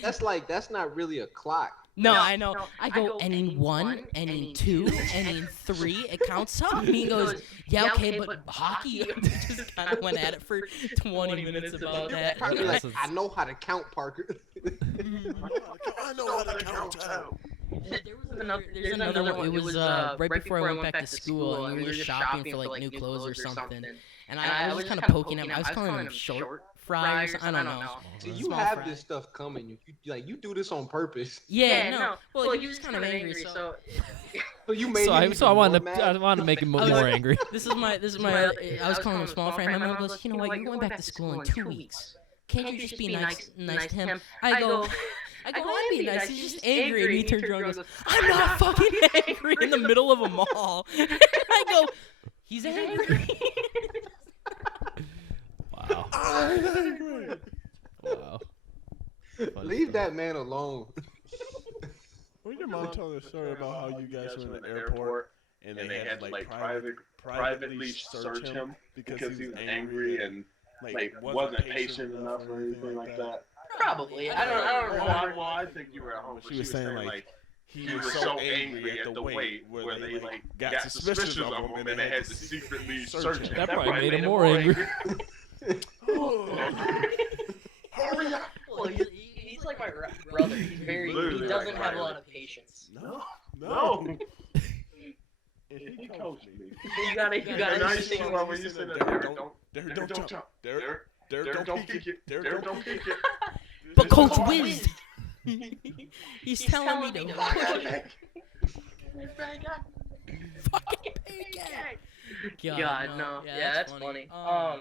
that was That's not really a clock. No, I know. I go inning 1, inning 2, inning 3. It counts up. And he goes, yeah, okay, but hockey. Just kind of went at it for 20 minutes about that. Probably like, I know how to count, Parker. I know how to count out. There's another one. It was right before I went back to school, and we were just shopping for like new clothes or something. And I was just kind of poking him. I was calling him short fries. I don't know. So you have this stuff coming. You do this on purpose. Yeah, no. Well, he was kind of angry, so. You made I wanted to make him more angry. This is my. I was calling him small fry. My mom goes, you know what? You're going back to school in 2 weeks. Can't you just be nice to him? I go, I'm being nice. He's just angry. And he turns around and goes, I'm not fucking angry in the middle of a mall. I go, He's angry. Wow. Wow. Leave that man alone. When your mom told a story about how you guys were in the airport and they had to like privately search him because he was angry and like wasn't patient enough or anything like that. Probably. I don't know. Well, I think you were at home. She was saying like he was so angry at the wait where they like got suspicious of him and they had to secretly search him. That probably made him more angry. Hurry up! Well, he's like my brother. He's very. He doesn't have a lot of patience. No. If he coached me. You gotta. And I see when you said don't jump. Derek, don't kick it. Derek, don't kick it. But Coach Wiz, he's telling me to fucking pancake. God, no. Yeah, that's funny. I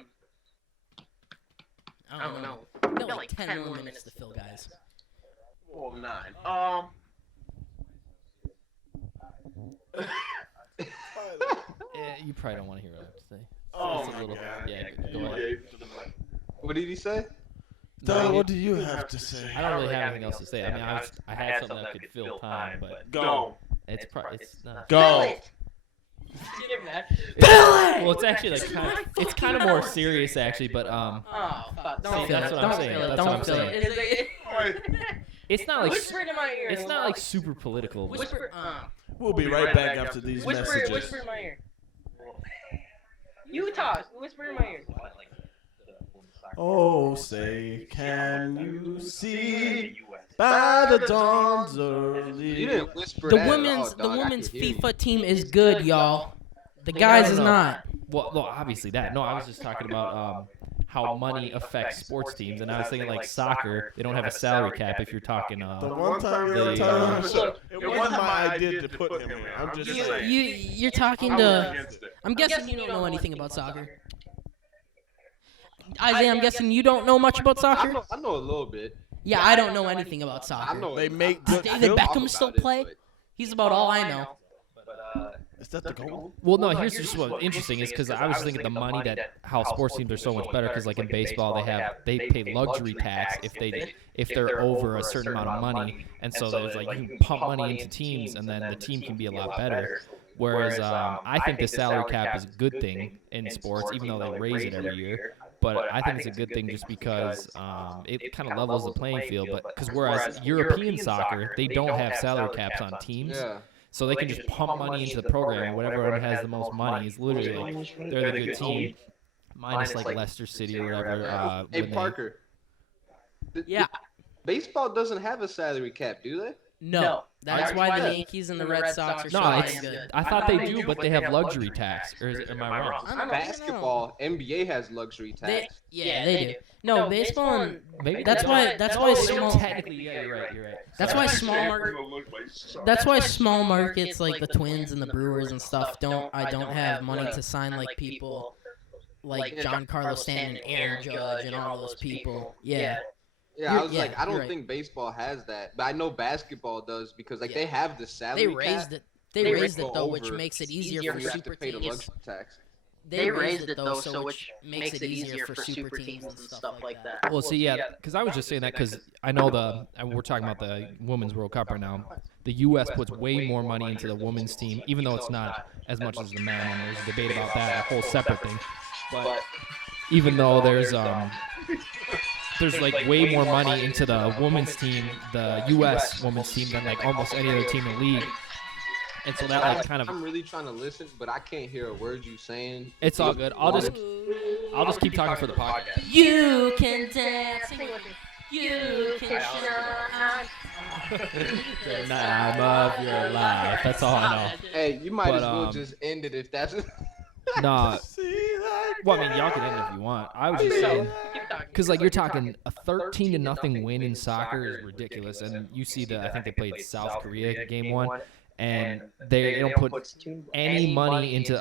don't know. We got like 10 more minutes to fill, guys. Well, 9. Yeah, you probably don't want to hear what I have to say. Oh It's a my little- God. Yeah, go ahead. What did he say? Doug, what do you have to say? I don't really have anything else to say. I mean, I had something that could fill time, but Go. it's not. Go. Well, it's actually like it's kind of more serious actually, but Oh, fuck. Don't Don't feel that's it. what I'm Don't saying. feel it. That's what I'm Don't feel saying. it. It's not like Whisper in my ear. it's not like super political. but- Whisper. We'll be right back after these Whisper messages. in my ear. You talk. Whisper in my ear. Oh, say, can you see by the dawn's early? You didn't whisper The that. women's Oh, dog, I women's could hear you. FIFA team is good, y'all. The guys is no. not. Well, obviously that. No, I was just talking about how money affects sports teams, and I was thinking like soccer, they don't have a salary cap if you're talking. The one time you were telling him, look, it wasn't my idea to put him here. I'm just saying. You're talking to. I'm guessing you don't know anything about soccer. Isaiah, I'm guessing you don't know much about soccer. I know a little bit. Yeah, I don't know anything about I soccer. know They make good David film. Beckham still play? He's about all I know. Is that the goal? Well, no, here's just what's interesting is because I was thinking the money that how sports teams are so much better because like in baseball they pay luxury tax if they're over a certain amount of money, and so there's like you can pump money into teams and then the team can be a lot better. Whereas I think the salary cap is a good thing in sports, even though they raise it every year. But I think it's a good thing just because it kind of levels the playing field. But because whereas European soccer, they don't have salary caps on teams. Yeah. So they can just pump money into the program. Whatever one has the most money is literally like they're the good team, minus like Leicester City or whatever. Hey, Parker. Yeah. Baseball doesn't have a salary cap, do they? No. That's why the Yankees and the Red Sox are so No, it's, good. I thought they do, but they have luxury tax. Or am I wrong? I don't know. Basketball, NBA has luxury tax. Yeah, they do. No, baseball and Maybe that's why small technically, yeah, you're right. that's why small markets like the Twins and the Brewers and stuff don't have money to sign like people like John Carlos Stanton and Aaron Judge and all those people. Yeah. Yeah, I was like, I you're don't right. think baseball has that, but I know basketball does because like Yeah. they have the salary They raised cap. it. They raised go it though, which over, makes it you easier for have to super pay the teams. luxury tax. They raised it though, so which makes it easier for super teams and stuff like that. Well, see, yeah, because I was just saying that because I know we're talking about the Women's World Cup right now. The U.S. puts way more money into the women's team, even though it's not as much as the men, and there's a debate about that, a whole separate thing. But even though there's like way more money into the women's team, the U.S. women's team, than like almost any other team in the league. And so that like kind of I'm really trying to listen, but I can't hear a word you saying. it's all good. I'll just keep talking for the podcast. You can dance. You can shine. The time of your life. That's all I know. Hey, you might But, as well just end it if that's. Nah. Well, I mean, y'all can end it if you want. I was just saying, because like you're talking a 13-0 win in soccer is ridiculous, and you see I think they played South Korea game 1, and they don't put any money into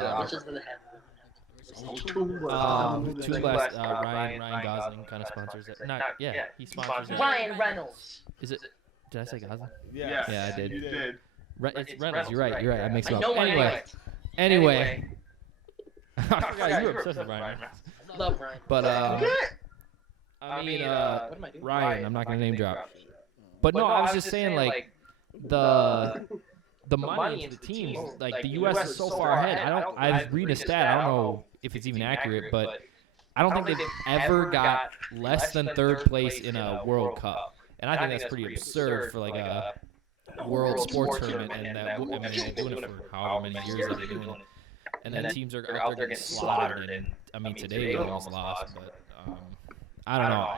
two last Ryan Gosling kind of sponsors it. Not he sponsors it. Ryan Reynolds. Is it? Did I say Gosling? Yes. Yeah, I did. You did. It's Reynolds. You're right. I mixed I up. know my Anyway, I forgot you were obsessed with Ryan Reynolds. Love Ryan. But what am I doing? Ryan, I'm not gonna name drop. But no, I was just saying like the money into the teams, like the U.S. is so far ahead. I was reading a stat. I don't know if it's even accurate, but I don't think they've ever got less than third place in a World Cup, and I think that's pretty absurd for like a world sports tournament. And that, I mean, they've been doing it for however many years they've been doing it, and then teams are out there getting slaughtered. And I mean, today they almost lost, but I don't know.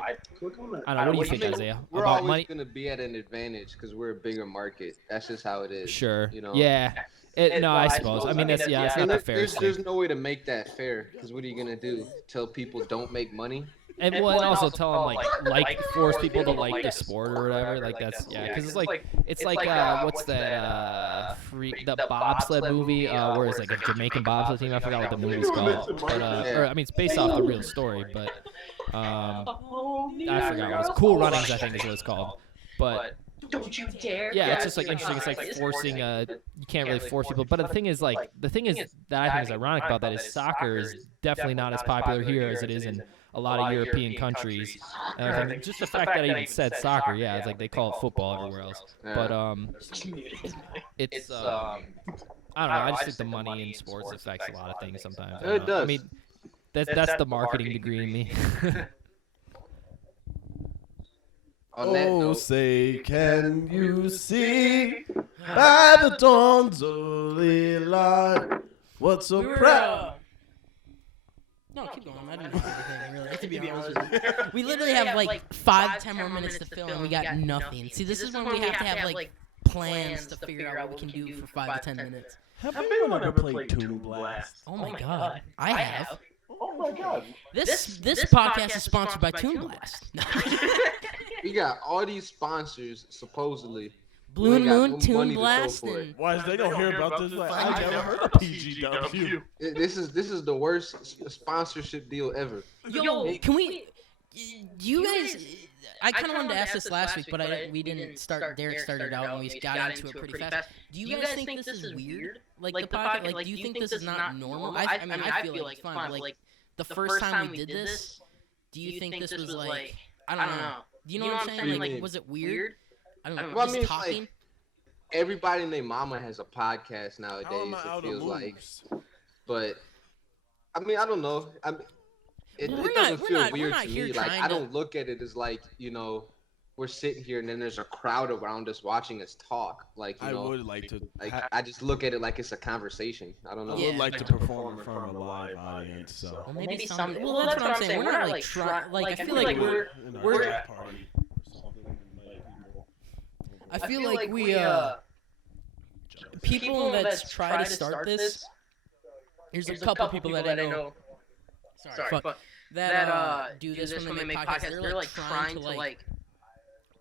I don't know. What do you think, Isaiah? We're about always money? going to be at an advantage because we're a bigger market. That's just how it is. Sure. You know. Yeah. No, I suppose. I mean, it's not the fairest There's thing. no way to make that fair because what are you going to do? Tell people don't make money? And also tell them like force people to like the sport or whatever. Like that's because it's like what's that the bobsled movie where it's like a Jamaican bobsled team. I forgot what the movie's called, but or I mean it's based off the real story, but I forgot what it's Cool Runnings, I think is what it's called, but. Don't you dare! Yeah, it's just like interesting. It's like forcing. You can't really force people. But the thing is that I think is ironic about that is soccer is definitely not as popular here as it is in a lot of European countries. And I think just the fact that I even said soccer, yeah, it's like they call it football everywhere else. But it's I don't know. I just think the money in sports affects a lot of things sometimes. It does. I mean, that's the marketing degree in me. On that Oh, note, say, can you see by the dawn's early light what so proud? No, keep going. I didn't have anything really. To be honest with you, we literally have like 5-10 more minutes to film, and we got nothing. See, this is when we have to have like plans to figure out what we can do for 5 to 10 minutes. Have anyone ever played Toon Blast? Oh my god, I have. Oh my god. This podcast is sponsored by Toon Blast. we got all these sponsors supposedly. Blue Moon, no Toon money to show Blast, for it. and Why they don't hear about this? Like, I never heard of PGW. This is the worst sponsorship deal ever. yo, can we? You guys, I kind of wanted to ask this last week, but we didn't start. Derek started out, and we got into it pretty fast. Do you guys think this is weird? Like the podcast? Like, do you think this is not normal? I mean, I feel like it's fine. But like the first time we did this, do you think this was like? I don't know. Do you know what I'm saying? Like, was it weird? I don't know. Well, I just mean, it's talking. like everybody and their mama has a podcast nowadays. How am I out It of feels like, moves? but I mean, I don't know. I mean, it doesn't feel weird to me. Like, I don't look at it as like, you know, we're sitting here and then there's a crowd around us watching us talk. Like, you I know, would like to. I just look at it like it's a conversation. I don't know. I would like to perform in front of a live audience. So. Well, maybe some. Well, that's what I'm saying. We're not like trying. Like, I feel like we're. Party. I feel like we people that try to start this. Here's a couple people that I know. Sorry, fuck. That do this when they make podcasts. They're like trying to like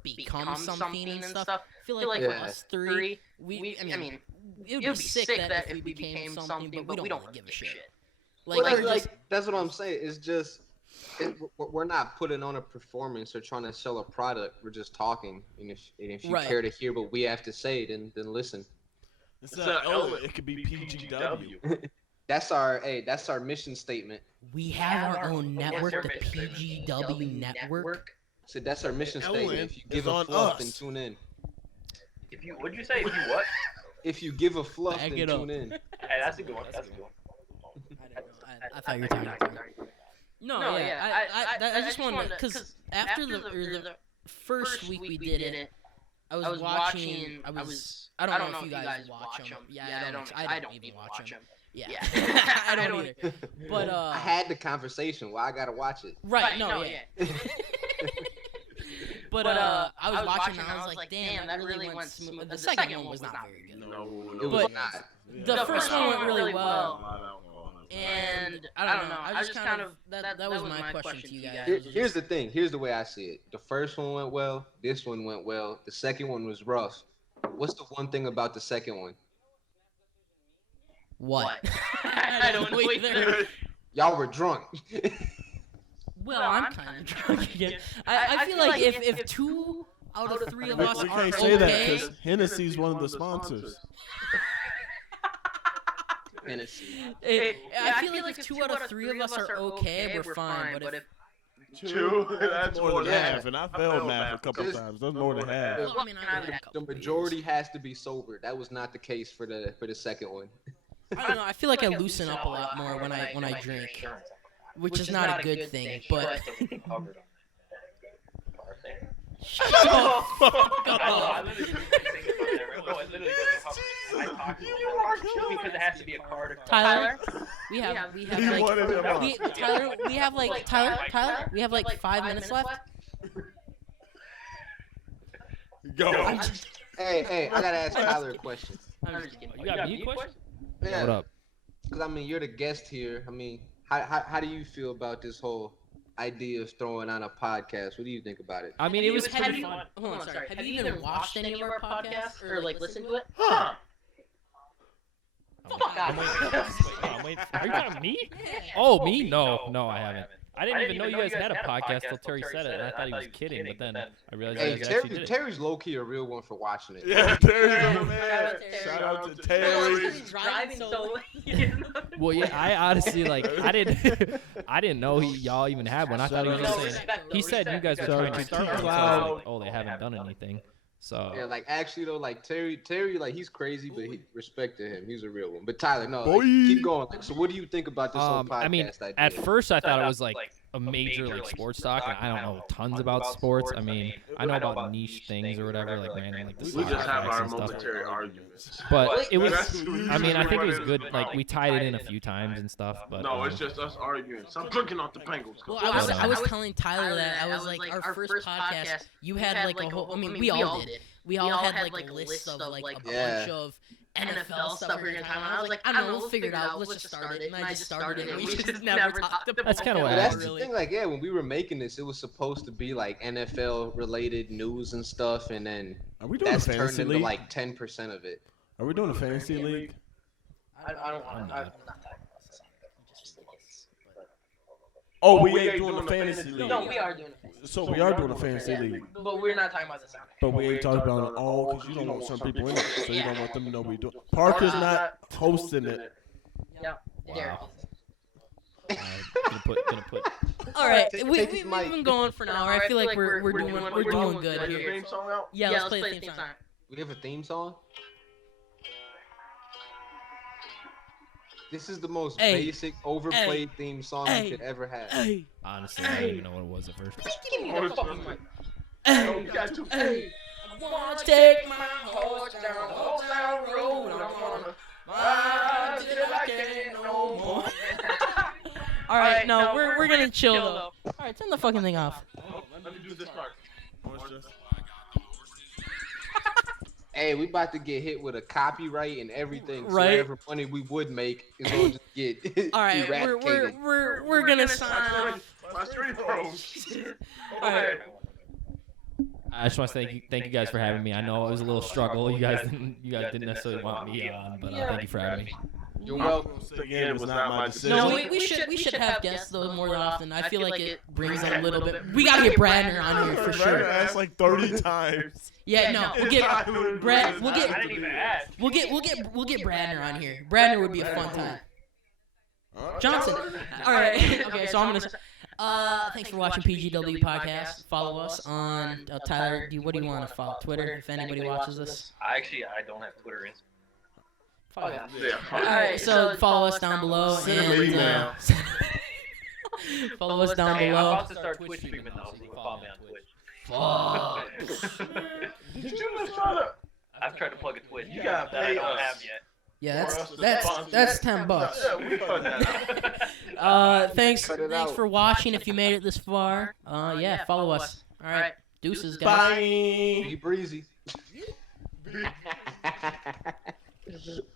become something and stuff. I feel like us three, I mean, it would be sick that if we became something, but we don't really give a shit. Like that's what I'm saying. It's just we're not putting on a performance or trying to sell a product. We're just talking. And if you care to hear what we have to say, then listen. It's not it could be PGW. That's our mission statement. We have our own network, the PGW network. So that's our mission statement. If you give Ellen a fluff, us. then tune in. What'd you say? If you what? If you give a fluff, Back then it up. tune in. Hey, that's a good one. That's a good one. I thought you were talking about that. No, yeah. I just wanted to, because after the first week we did it, I was watching. I don't know if you guys watch them. Yeah, I don't even watch them. Yeah, I don't either. But I had the conversation. Why I gotta watch it? Right? No, yeah. But I was watching and I was like, damn, that really went smooth. The second one was not very good. No, It was not. The first one went really well. And I don't know. I just kind of that was my question to you guys. Here's the thing. Here's the way I see it. The first one went well. This one went well. The second one was rough. What's the one thing about the second one? What? I don't know either. Y'all were drunk. Well, I'm kind of drunk again. I feel like if 2 out of 3 of us We are can't say that okay. because Hennessy's one of the sponsors. Hennessy. I feel like if 2 out of 3 of us are okay, we're fine. But if 2, that's more than Yeah. half, and I failed math a couple times. That's more than half. well, I mean, I had a The couple majority has to be sober. That was not the case for the second one. I don't know. I feel like I loosen up a lot more when I drink, which is not a good thing. But shut the fuck up. Because it has to be a card. Tyler, we have You like wanted him off. Tyler, we have like 5 minutes left. Go. Hey, I gotta ask Tyler a question. I'm just kidding. You got me a question? Yeah, What up? because I mean, you're the guest here. I mean, how do you feel about this whole idea of throwing on a podcast? What do you think about it? I mean, it was Have pretty you, fun. hold on, sorry. Have you even watched any of our podcasts or like listened to it? Huh. I'm waiting. Are you talking me? Oh, me? No, I haven't. I didn't even know you guys had a podcast till Terry said it, and I thought he was kidding. But then I realized you Hey, guys actually did it. Terry's low key a real one for watching it. Yeah, Terry's on man. Terry. Shout out to Terry. Terry. Driving so Well, yeah, I honestly I didn't know y'all even had one. I thought he was just saying. He said you guys were trying to start one, so I was like, oh, they haven't done anything. So Yeah, like actually though, like Terry, like he's crazy, but he respect to him. He's a real one. But Tyler, no, Boy. like, keep going. Like, so what do you think about this whole podcast I mean, idea? at first I thought it was like a major like sports talk, and I don't know tons about sports. I mean, I know about niche things or whatever, like random like the We soccer just have facts our and stuff. momentary arguments. But it was. That's I mean, I think it was usually good. Like we tied it in a few times and stuff. But No, it's just us arguing. Stop clicking off the Bengals. Well, I was telling Tyler that I was like, our first podcast, you had like a whole. I mean, we all did it. We all had like a list of like a bunch of NFL stuff we were gonna talk about. I was like, I don't know, we'll figure it out. Let's just start it. And I just started it. And we just never talked about it. That's kinda what But that's really. the thing, like, yeah, when we were making this, it was supposed to be like NFL related news and stuff, and then Are we doing a that's turned fantasy into league? like 10% of it. Are we doing a fantasy league? I don't want I'm to. not. I'm not talking about this. Just think it's. Oh, we ain't doing a fantasy league. No, we are doing it. So we are doing a fantasy league, But we're not talking about this. but we ain't talking about it all because you don't want some people in it, so you don't want them to know we do. Parker's not hosting it. Yeah. Derek. Wow. Gonna put. All right, Take we've his been mic. going for an hour. I feel like we're doing good Play the here. theme song out? Yeah, let's play the theme song. We have a theme song. This is the most Hey. basic, overplayed theme song Hey. you could ever have. Hey, Honestly, I didn't even know what it was at first. Give me the fucking mic. hey, You got to. hey. I wanna take my horse down Old Town Road. I'm gonna ride till I can't no more. All right, no, we're gonna chill though. All right, turn the fucking thing off. Let me do this part. Hey, we about to get hit with a copyright and everything. So Right. whatever money we would make is going to get All right, eradicated. we're gonna sign off. My street throws. All right. I just want to thank you guys for having me. I know it was a little struggle. You guys didn't necessarily want me on, but thank you for having me. You're welcome. Again, it was not my decision. No, we should have guests though more often. I feel like it brings a little bit. We gotta get Bradner on here for Brandon sure. asked like 30 times. Yeah, no, we'll get Brad. We'll I didn't get even ask. we'll get Bradner on here. Bradner would be a fun time. Johnson. All right. Okay, so I'm gonna. Thanks for watching PGW podcast. Follow us on Tyler. What do you want to follow? Twitter. If anybody watches this. I don't have Twitter. Follow it. Yeah. All right, so follow us down below Send him an and email. follow us down Hey, I'm below. about to start Twitch streaming though, so you can follow me on Twitch. Fuck. Did you just try to? I've tried to plug a Twitch You gotta that I pay don't us. have yet. Yeah, For us to that's sponsor that's that. $10. Yeah, we cut that out. Thanks Cut it thanks out. for watching. If you made it this far, yeah, follow us. All right, deuces, guys. Bye. Be breezy.